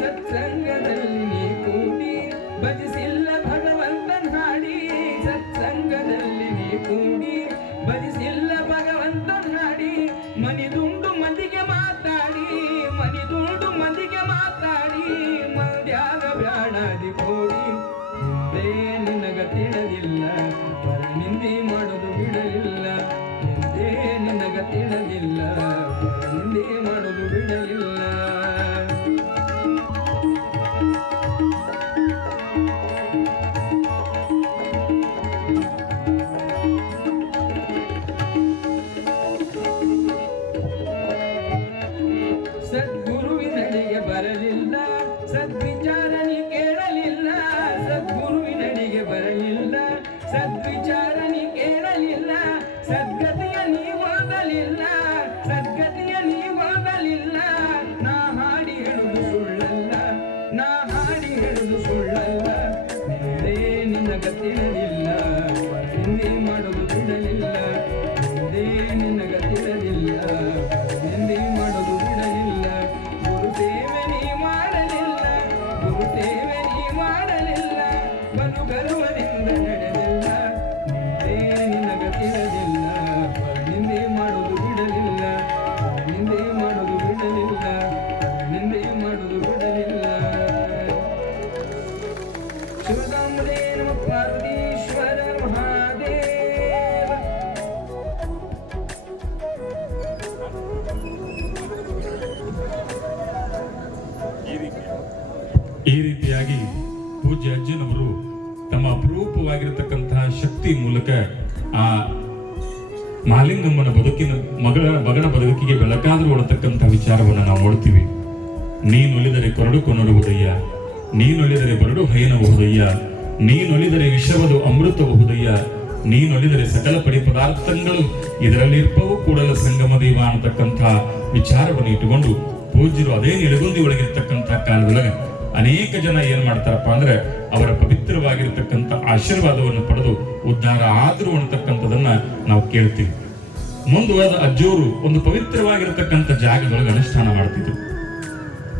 ಸತ್ಸಂಗದಲ್ಲಿ ನೀ ಕೂಡಿ ಭಜಿಸಿಲ್ಲ ಭಗವಂತನ ಹಾಡಿ, ಸತ್ಸಂಗದಲ್ಲಿ ನೀ ಕೂಡಿ ಭಜಿಸಿಲ್ಲ ಭಗವಂತನ ಹಾಡಿ, ಮನಿದುಂಡು ಮಂದಿಗೆ ಮಾತಾಡಿ, ಮನಿದುಂಡು ಮಂದಿಗೆ ಮಾತಾಡಿ, ಮಂದ್ಯಾಗ ಬ್ಯಾಡಾದಿ ಕೋಡಿ, ನಿಂದೇ ನಿನಗ ತಿಳಿದಿಲ್ಲ, ನಿಂದೇ ಮಾಡುವುದು ಬಿಡಲಿಲ್ಲ, ನಿಂದೇ ನಿನಗ ತಿಳಿದಿಲ್ಲ, ನಿಂದೇ ಮಾಡುವುದು ಬಿಡಲಿಲ್ಲ. ಸದ್ಗುರುವಿನಡೆಗೆ ಬರಲಿಲ್ಲ, ಸದ್ವಿಚಾರ ನೀ ಹೇಳುದು ಸುಳ್ಳಲ್ಲ, ನಿಂದೆ ನಿನ್ನ ಗತಿರಲಿಲ್ಲ, ನಿಂದೆ ಮಾಡೋದು ಬಿಡಲಿಲ್ಲ, ನಿಂದೆ ನಿನ್ನ ಗತಿರಲಿಲ್ಲ, ನಿಂದೆ ಮಾಡೋದು ಬಿಡಲಿಲ್ಲ. ಗುರು ಸೇವೆ ನೀ ಮಾಡಲಿಲ್ಲ, ಗುರು ಸೇವೆ ನೀ ಮಾಡಲಿಲ್ಲ, ಬಲು ಗರ್ವದಿಂದ ನಡೆದಿಲ್ಲ, ನಿಂದೆ ನಿನ್ನ ಗತಿರಲಿಲ್ಲ, ನಿಂದೆ ಮಾಡೋದು ಬಿಡಲಿಲ್ಲ, ನಿಂದೆ ಮಾಡೋದು ಬಿಡಲಿಲ್ಲ, ನಿಂದೆ ಮಾಡೋದು ಬಿಡಲಿಲ್ಲ. ಶಿವಗಾಂಬರೇ ನಮ ಪಾರ್ವತೀಶ್ವರ ಮಹಾದೇವ. ಈ ರೀತಿಯಾಗಿ ಪೂಜ್ಯ ಅಜ್ಜನವರು ತಮ್ಮ ಅಪರೂಪವಾಗಿರತಕ್ಕಂತಹ ಶಕ್ತಿ ಮೂಲಕ ಆ ಮಹಾಲಿಂಗಮ್ಮನ ಮಗನ ಬದುಕಿಗೆ ಬೆಳಕಾದರೂ ಹೊಡತಕ್ಕಂಥ ವಿಚಾರವನ್ನು ನಾವು ನೋಡ್ತೀವಿ. ನೀನೊಲಿದರೆ ಕೊರಡು ಕೊನರುವುದಯ್ಯ, ನೀನೊಲಿದರೆ ಬರಡು ಹೈನಬಹುದಯ್ಯ, ನೀನೊಲಿದರೆ ವಿಷವದು ಅಮೃತಬಹುದಯ್ಯ, ನೀನೊಲಿದರೆ ಸಕಲ ಪಡಿ ಪದಾರ್ಥಗಳು ಇದರಲ್ಲಿರ್ಪವು ಕೂಡಲ ಸಂಗಮ ದೇವ ಅನ್ನತಕ್ಕಂಥ ವಿಚಾರವನ್ನು ಇಟ್ಟುಕೊಂಡು ಪೂಜ್ಯರು ಅದೇ ನಿಲಗುಂದಿ ಒಳಗಿರ್ತಕ್ಕಂಥ ಕಾಲದೊಳಗೆ ಅನೇಕ ಜನ ಏನ್ ಮಾಡ್ತಾರಪ್ಪ ಅಂದ್ರೆ ಅವರ ಪವಿತ್ರವಾಗಿರ್ತಕ್ಕಂಥ ಆಶೀರ್ವಾದವನ್ನು ಪಡೆದು ಉದ್ಧಾರ ಆದ್ರು ಅನ್ನತಕ್ಕಂಥದನ್ನ ನಾವು ಕೇಳ್ತೀವಿ. ಮುಂದುವರೆದ ಅಜ್ಜೋರು ಒಂದು ಪವಿತ್ರವಾಗಿರತಕ್ಕಂಥ ಜಾಗದೊಳಗೆ ಅನುಷ್ಠಾನ ಮಾಡ್ತಿದ್ರು.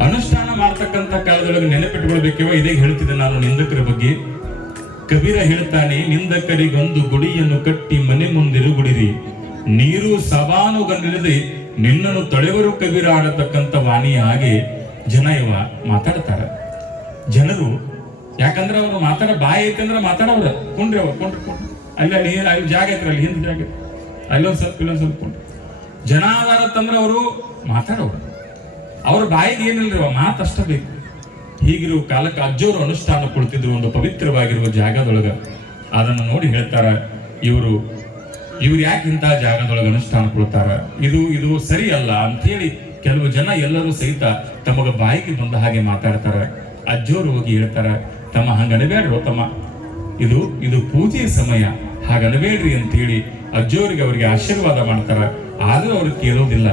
ಅನುಷ್ಠಾನ ಮಾಡ್ತಕ್ಕಂಥ ಕಾಲದೊಳಗೆ ನೆನಪಿಟ್ಟುಕೊಳ್ಬೇಕೇವ, ಇದೇ ಹೇಳ್ತಿದ್ದೆ ನಾನು ನಿಂದಕರ ಬಗ್ಗೆ. ಕಬೀರ ಹೇಳ್ತಾನೆ, ನಿಂದಕರಿಗೊಂದು ಗುಡಿಯನ್ನು ಕಟ್ಟಿ ಮನೆ ಮುಂದಿರುಗುಡಿರಿ, ನೀರು ಸವಾನುಗನ್ನಿಲ್ಲದೆ ನಿನ್ನನ್ನು ತಳೆವರು ಕಬೀರ ಆಡತಕ್ಕಂಥ ವಾಣಿಯ ಹಾಗೆ ಜನ ಇವ ಮಾತಾಡ್ತಾರ. ಜನರು ಯಾಕಂದ್ರೆ ಅವರು ಮಾತಾಡ ಬಾಯಿ ಐತಂದ್ರೆ ಮಾತಾಡವ್ರ ಕೊಂಡ್ರಿ ಅವ್ರು ಕೊಂಡ್ರಿ ಅಲ್ಲಿ ಜಾಗ ಐತ್ರಿ, ಅಲ್ಲಿ ಹಿಂದೆ ಜಾಗ ಅಲ್ಲೊಂದ್ ಸ್ವಲ್ಪ ಇಲ್ಲೊಂದ್ ಸ್ವಲ್ಪ ಕೊಂಡ್ರಿ ಜನ ಅದಾರ ತಂದ್ರೆ ಅವರು ಮಾತಾಡವ್ರು. ಅವ್ರ ಬಾಯಿಗೆ ಏನಿಲ್ರಿ ಮಾತಷ್ಟ ಬೇಕು. ಹೀಗಿರುವ ಕಾಲಕ್ಕೆ ಅಜ್ಜೋರು ಅನುಷ್ಠಾನ ಕೊಡ್ತಿದ್ರು ಒಂದು ಪವಿತ್ರವಾಗಿರುವ ಜಾಗದೊಳಗ. ಅದನ್ನು ನೋಡಿ ಹೇಳ್ತಾರ, ಇವ್ರು ಯಾಕೆ ಇಂತಹ ಜಾಗದೊಳಗೆ ಅನುಷ್ಠಾನ ಕೊಡ್ತಾರ, ಇದು ಸರಿ ಅಲ್ಲ ಅಂತೇಳಿ ಕೆಲವು ಜನ ಎಲ್ಲರೂ ಸಹಿತ ತಮಗ ಬಾಯಿಗೆ ಬಂದ ಹಾಗೆ ಮಾತಾಡ್ತಾರ. ಅಜ್ಜೋರು ಹೋಗಿ ಹೇಳ್ತಾರ, ತಮ್ಮ ಹಂಗನಬೇಡ್ರು ತಮ್ಮ, ಇದು ಪೂಜೆ ಸಮಯ, ಹಾಗನಬೇಡ್ರಿ ಅಂತ ಹೇಳಿ ಅಜ್ಜೋರಿಗೆ ಅವರಿಗೆ ಆಶೀರ್ವಾದ ಮಾಡ್ತಾರ. ಆದ್ರೂ ಅವ್ರಿಗೆ ಕೇಳೋದಿಲ್ಲ.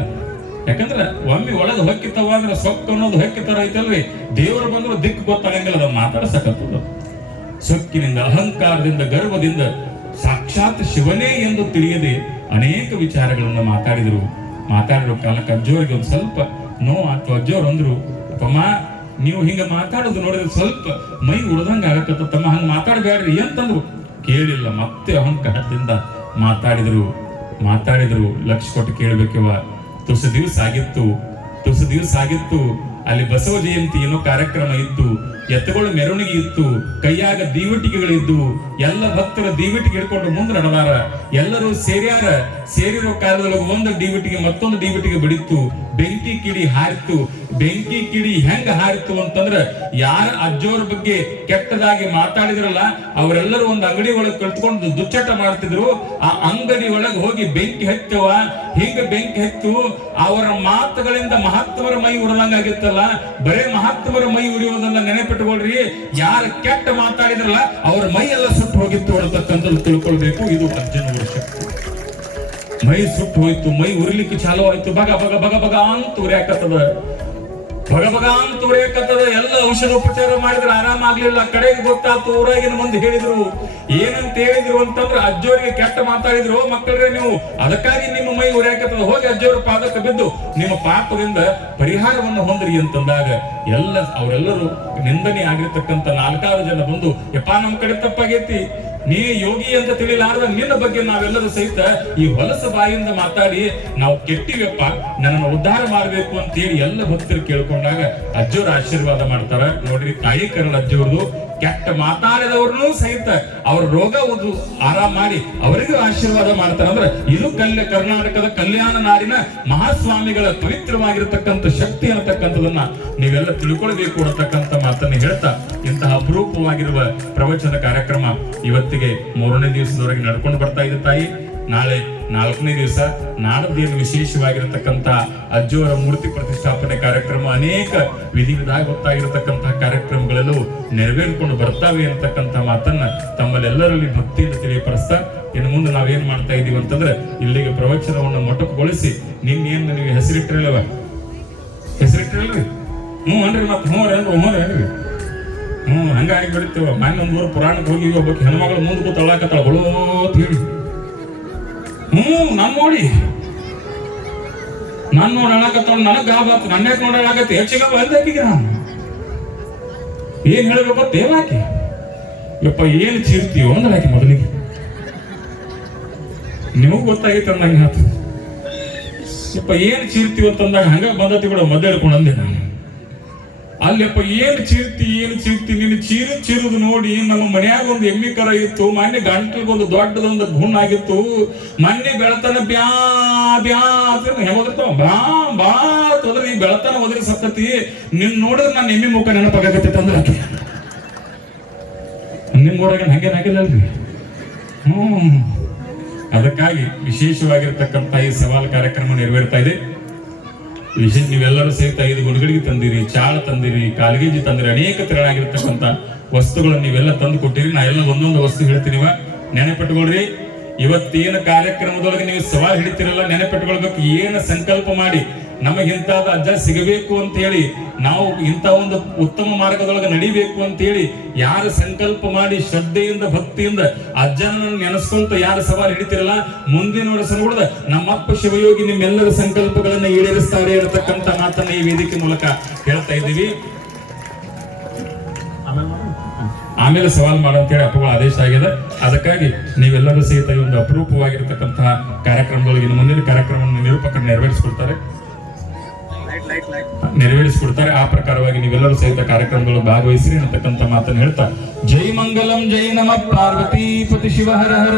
ಯಾಕಂದ್ರೆ ಒಮ್ಮೆ ಒಳಗೆ ಹೊಕ್ಕಿತ್ತವ ಅಂದ್ರೆ ಸೊಕ್ಕ ಅನ್ನೋದು ಹೊಕ್ಕಿತರ ಐತಲ್ರಿ, ದೇವರು ಬಂದ್ರು ದಿಕ್ಕು ಗೊತ್ತಾಗಂಗಿಲ್ಲ, ಅದು ಮಾತಾಡ್ಸಕತ್ತದ. ಸೊಕ್ಕಿನಿಂದ, ಅಹಂಕಾರದಿಂದ, ಗರ್ವದಿಂದ ಸಾಕ್ಷಾತ್ ಶಿವನೇ ಎಂದು ತಿಳಿಯದೆ ಅನೇಕ ವಿಚಾರಗಳನ್ನ ಮಾತಾಡಿರೋ ಕಾಲಕ್ಕೆ ಅಜ್ಜೋರಿಗೆ ಒಂದು ಸ್ವಲ್ಪ ನೋವು. ಅಜ್ಜೋರು ಅಂದ್ರು, ತಮ್ಮ ನೀವು ಹಿಂಗ ಮಾತಾಡೋದು ನೋಡಿದ್ರೆ ಸ್ವಲ್ಪ ಮೈ ಉಳ್ದಂಗ ಆಗತ್ತ ತಮ್ಮ, ಹಂಗ ಮಾತಾಡಬೇಡ್ರಿ ಅಂತಂದ್ರು. ಕೇಳಿಲ್ಲ, ಮತ್ತೆ ಅಹಂಕಾರದಿಂದ ಮಾತಾಡಿದ್ರು. ಲಕ್ಷ ಕೊಟ್ಟು ಕೇಳ್ಬೇಕವ. ತುಸು ದಿವಸ ಆಗಿತ್ತು ಅಲ್ಲಿ ಬಸವ ಜಯಂತಿ ಏನೋ ಕಾರ್ಯಕ್ರಮ ಇತ್ತು, ಎತ್ತುಗಳ ಮೆರವಣಿಗೆ ಇತ್ತು, ಕೈಯಾಗ ದೀವಟಿಗೆಗಳಿದ್ದು, ಎಲ್ಲ ಭಕ್ತರ ದೀವಟಿಗೆ ಹಿಡ್ಕೊಂಡು ಮುಂದೆ ನಡೆದಾರ. ಎಲ್ಲರೂ ಸೇರಿರೋ ಕಾಲದೊಳಗೆ ಒಂದು ದೀವಟಿಗೆ ಮತ್ತೊಂದು ದೀವಟಿಗೆ ಬಿಡಿತ್ತು. ಬೆಂಕಿ ಕಿಡಿ ಹಾರಿತ್ತು. ಬೆಂಕಿ ಕಿಡಿ ಹೆಂಗ ಹಾರಿತ್ತು ಅಂತಂದ್ರ, ಯಾರ ಅಜ್ಜೋರ ಬಗ್ಗೆ ಕೆಟ್ಟದಾಗಿ ಮಾತಾಡಿದ್ರಲ್ಲ ಅವರೆಲ್ಲರೂ ಒಂದು ಅಂಗಡಿ ಒಳಗೆ ಕಲ್ತ್ಕೊಂಡು ದುಚ್ಚಟ ಮಾಡ್ತಿದ್ರು. ಆ ಅಂಗಡಿ ಒಳಗೆ ಹೋಗಿ ಬೆಂಕಿ ಹತ್ತವ. ಹಿಂಗ ಬೆಂಕಿ ಹತ್ತು ಅವರ ಮಾತುಗಳಿಂದ ಮಹಾತ್ಮರ ಮೈ ಉರಿದಂಗಾಗಿತ್ತಲ್ಲ. ಬರೇ ಮಹಾತ್ಮರ ಮೈ ಉರಿಯೋದನ್ನ ನೆನಪಿಟ್ಟುಕೊಳ್ರಿ. ಯಾರು ಕೆಟ್ಟ ಮಾತಾಡಿದ್ರಲ್ಲ ಅವ್ರ ಮೈ ಎಲ್ಲ ಸುಟ್ಟು ಹೋಗಿತ್ತು ಅನ್ನತಕ್ಕಂಥದ್ದು ತಿಳ್ಕೊಳ್ಬೇಕು. ಇದು ಅಜ್ಜನವರ ಶಕ್ತಿ. ಮೈ ಸುಟ್ಟು ಹೋಯ್ತು, ಮೈ ಉರಿಲಿಕ್ಕೆ ಚಾಲು ಆಯ್ತು. ಬಗ ಅಂತ ಉರಿಯಾಕತ್ತದ. ಎಲ್ಲ ಔಷಧ ಉಪಚಾರ ಮಾಡಿದ್ರೆ ಆರಾಮಾಗ್ಲಿಲ್ಲ. ಕಡೆಗೆ ಗೊತ್ತಾಯ್ತು, ಊರಾಗಿನ ಮಂದಿ ಹೇಳಿದ್ರು. ಏನಂತ ಹೇಳಿದ್ರು ಅಂತಂದ್ರೆ, ಅಜ್ಜೋರಿಗೆ ಕೆಟ್ಟ ಮಾತಾಡಿದ್ರು, ಮಕ್ಕಳ್ರೆ ನೀವು ಅದಕ್ಕಾಗಿ ನಿಮ್ಮ ಮೈ ಉರಿಯಾಕತ್ತದ, ಹೋಗಿ ಅಜ್ಜೋರ ಪಾದಕ್ಕೆ ಬಿದ್ದು ನಿಮ್ಮ ಪಾಪದಿಂದ ಪರಿಹಾರವನ್ನು ಹೊಂದ್ರಿ ಅಂತಂದಾಗ ಅವರೆಲ್ಲರೂ ನಿಂದನೆ ಆಗಿರ್ತಕ್ಕಂಥ 4 ಜನ ಬಂದು, ಯಪ್ಪ ನಮ್ಮ ಕಡೆ ತಪ್ಪಾಗೈತಿ, ನೀ ಯೋಗಿ ಅಂತ ತಿಳಿಲಾರ್ದ ನಿನ್ನ ಬಗ್ಗೆ ನಾವೆಲ್ಲರೂ ಸಹಿತ ಈ ಹೊಲಸ ಬಾಯಿಂದ ಮಾತಾಡಿ ನಾವು ಕೆಟ್ಟಿವಪ್ಪ, ನನ್ನನ್ನು ಉದ್ಧಾರ ಮಾಡಬೇಕು ಅಂತ ಹೇಳಿ ಎಲ್ಲ ಭಕ್ತರು ಕೇಳ್ಕೊಂಡಾಗ ಅಜ್ಜೋರ ಆಶೀರ್ವಾದ ಮಾಡ್ತಾರ. ನೋಡ್ರಿ, ತಾಯಿ ಕರಳ ಅಜ್ಜೋರ್ದು ಕೆಟ್ಟ ಮಾತಾಡಿದವ್ರನ್ನೂ ಸಹಿತ ಅವ್ರ ರೋಗ ಆರಾಮ್ ಮಾಡಿ ಅವರಿಗೂ ಆಶೀರ್ವಾದ ಮಾಡ್ತಾರ. ಅಂದ್ರೆ ಇದು ಕರ್ನಾಟಕದ ಕಲ್ಯಾಣ ನಾಡಿನ ಮಹಾಸ್ವಾಮಿಗಳ ಪವಿತ್ರವಾಗಿರತಕ್ಕಂಥ ಶಕ್ತಿ ಅನ್ನತಕ್ಕಂಥದನ್ನ ನೀವೆಲ್ಲ ತಿಳ್ಕೊಳ್ಬೇಕು ಅನ್ನತಕ್ಕಂಥ ಮಾತನ್ನ ಹೇಳ್ತಾ, ಇಂತಹ ಅಪರೂಪವಾಗಿರುವ ಪ್ರವಚನ ಕಾರ್ಯಕ್ರಮ ಇವತ್ತಿಗೆ 3ನೇ ದಿವಸದವರೆಗೆ ನಡ್ಕೊಂಡು ಬರ್ತಾ ಇದೆ ತಾಯಿ. ನಾಳೆ 4ನೇ ದಿವಸ, ನಾಡದೇನು ವಿಶೇಷವಾಗಿರತಕ್ಕಂತ ಅಜ್ಜೋರ ಮೂರ್ತಿ ಪ್ರತಿಷ್ಠಾಪನೆ ಕಾರ್ಯಕ್ರಮ, ಅನೇಕ ವಿಧಿವಿಧಾನ ಗೊತ್ತಾಗಿರತಕ್ಕಂತಹ ಕಾರ್ಯಕ್ರಮಗಳೆಲ್ಲವೂ ನೆರವೇರಿಕೊಂಡು ಬರ್ತಾವೆ ಅನ್ನತಕ್ಕಂಥ ಮಾತನ್ನ ತಮ್ಮಲ್ಲೆಲ್ಲರಲ್ಲಿ ಭಕ್ತಿಯಿಂದ ತಿಳಿಯಪಡಿಸ್ತಾ, ಇನ್ನು ಮುಂದೆ ನಾವೇನ್ ಮಾಡ್ತಾ ಇದೀವಿ ಅಂತಂದ್ರೆ, ಇಲ್ಲಿಗೆ ಪ್ರವಚನವನ್ನು ಮೊಟಕುಗೊಳಿಸಿ ನಿನ್ನೇನು ನೀವು ಹೆಸರಿಟ್ಟಿರಲ್ರಿ? ಹ್ಞೂ ಅನ್ರಿ, ಮತ್ತೆ ಹ್ಞೂ ಹಂಗಾಗಿ ಬಿಡ್ತೇವ. ಮೊನ್ನೆ ಒಂದು ಊರು ಪುರಾಣಕ್ಕೆ ಹೋಗಿ ಒಬ್ಬಕ್ಕೆ ಹೆಣ್ಮಗಳು ಮುಂದೆ ಕೂತ್ ಅಳ್ಳಾಕತ್ತಾಳ ಹೊಳೋ ಅಂತ ಹೇಳಿ. ನಾನ್ ನೋಡಿ ಅಳ್ಳಾಕತ್ತಾಳ. ನನಗ್ ಗಾಬಾತು, ನನ್ನ ಯಾಕೆ ನೋಡಿ ಅಳ್ಳಾಕತ್ತೆ ಹೆಚ್ಚಿಗ ಬಂದಾಕಿಗೆ ನಾನು ಏನ್ ಹೇಳ್ಬೇಕು ದೇವಾಕಿ ಯಪ್ಪ ಏನ್ ಚೀರ್ತೀವೋ ಅಂದಳಾಕಿ ಮೊದಲಿಗೆ. ನಿಮಗ್ ಗೊತ್ತಾಗಿತ್ತು ಅಂದಂಗೆ ಆತು. ಯಪ್ಪ ಏನ್ ಚೀರ್ತೀವಿ ಅಂತಂದಾಗ ಹಂಗ ಬಂದತಿ ಕೂಡ ಮದ್ದೆ ಹೇಳ್ಕೊಂಡು ಅಂದೆ ನಾನು. ಅಲ್ಲಪ್ಪ ಏನ್ ಚೀರ್ತಿ ನೀನು ಚೀರುದು ನೋಡಿ ನಮ್ಮ ಮನ್ಯಾಗ ಒಂದು ಎಮ್ಮಿ ಕರ ಇತ್ತು, ಮೊನ್ನೆ ಗಂಟಲಿಗೊಂದು ದೊಡ್ಡದೊಂದು ಗುಣ ಆಗಿತ್ತು, ಮೊನ್ನೆ ಬೆಳತನ ಬ್ಯಾ ಬ್ಯಾ ಹೆಮದ್ರತಾವ ಬಾ ತೊಂದ್ರೆ ಈ ಬೆಳತನ ಒದರಿ ಸತ್ತತಿ. ನಿನ್ ನೋಡಿದ್ರೆ ನಾನು ಎಮ್ಮಿ ಮುಖ ನೆನಪಾಗತ್ತೈತೆ ಅಂದ್ರೆ ಆಕೆ ನಿಮ್ ಊರಾಗ ಹಂಗೇನಾಗಿಲ್ಲಲ್ರಿ. ಅದಕ್ಕಾಗಿ ವಿಶೇಷವಾಗಿರ್ತಕ್ಕಂಥ ಈ ಸವಾಲು ಕಾರ್ಯಕ್ರಮ ನೆರವೇರ್ತಾ ಇದೆ. ನೀವೆಲ್ಲರೂ ಸೇರ್ತಾ 5 ಗುಂಡುಗಳಿಗೆ ತಂದಿರಿ, ಚಾಳ ತಂದಿರಿ, ಕಾಲ್ಗೇಜಿ ತಂದಿರಿ, ಅನೇಕ ತೆರಳಾಗಿರ್ತಕ್ಕಂಥ ವಸ್ತುಗಳನ್ನು ನೀವೆಲ್ಲ ತಂದು ಕೊಟ್ಟಿರಿ. ನಾ ಎಲ್ಲ ಒಂದೊಂದು ವಸ್ತು ಹೇಳ್ತೀನಿ, ನೆನೆಪಟ್ಟುಕೊಳ್ರಿ. ಇವತ್ತೇನು ಕಾರ್ಯಕ್ರಮದೊಳಗೆ ನೀವು ಸವಾಲು ಹಿಡಿತಿರಲ್ಲ, ನೆನೆಪಟ್ಟುಕೊಳ್ಬೇಕು. ಏನು ಸಂಕಲ್ಪ ಮಾಡಿ ನಮಗಿಂತಾದ ಅಜ್ಜ ಸಿಗಬೇಕು ಅಂತ ಹೇಳಿ, ನಾವು ಇಂಥ ಒಂದು ಉತ್ತಮ ಮಾರ್ಗದೊಳಗೆ ನಡಿಬೇಕು ಅಂತ ಹೇಳಿ ಯಾರು ಸಂಕಲ್ಪ ಮಾಡಿ ಶ್ರದ್ಧೆಯಿಂದ ಭಕ್ತಿಯಿಂದ ಅಜ್ಜನ ನೆನೆಸ್ಕೊಂತ ಯಾರು ಸವಾಲು ಹಿಡಿತಿರಲ್ಲ, ಮುಂದಿನ ವರ್ಷ ಕೂಡ ನಮ್ಮಪ್ಪ ಶಿವಯೋಗಿ ನಿಮ್ಮೆಲ್ಲರ ಸಂಕಲ್ಪಗಳನ್ನ ಈಡೇರಿಸ್ತಾರೆ ಇರತಕ್ಕಂಥ ಮಾತನ್ನ ಈ ವೇದಿಕೆ ಮೂಲಕ ಹೇಳ್ತಾ ಇದ್ದೀವಿ. ಆಮೇಲೆ ಸವಾಲ್ ಮಾಡಂತೇಳಿ ಅಪ್ಪಗಳ ಆದೇಶ ಆಗಿದೆ. ಅದಕ್ಕಾಗಿ ನೀವೆಲ್ಲರೂ ಸಹಿತ ಈ ಒಂದು ಅಪರೂಪವಾಗಿರ್ತಕ್ಕಂತಹ ಕಾರ್ಯಕ್ರಮದೊಳಗೆ ಇನ್ನು ಮುಂದಿನ ಕಾರ್ಯಕ್ರಮವನ್ನು ನಿರೂಪಕರು ನೆರವೇರಿಸಿಕೊಡ್ತಾರೆ. ಆ ಪ್ರಕಾರವಾಗಿ ನೀವೆಲ್ಲರೂ ಸಹಿತ ಕಾರ್ಯಕ್ರಮದೊಳಗೆ ಭಾಗವಹಿಸಿರಿ ಅಂತಕ್ಕಂಥ ಮಾತನ್ನು ಹೇಳ್ತಾ, ಜೈ ಮಂಗಲಂ ಜೈ ನಮಃ ಪಾರ್ವತಿ ಪತಿ ಶಿವ ಹರ ಹರ.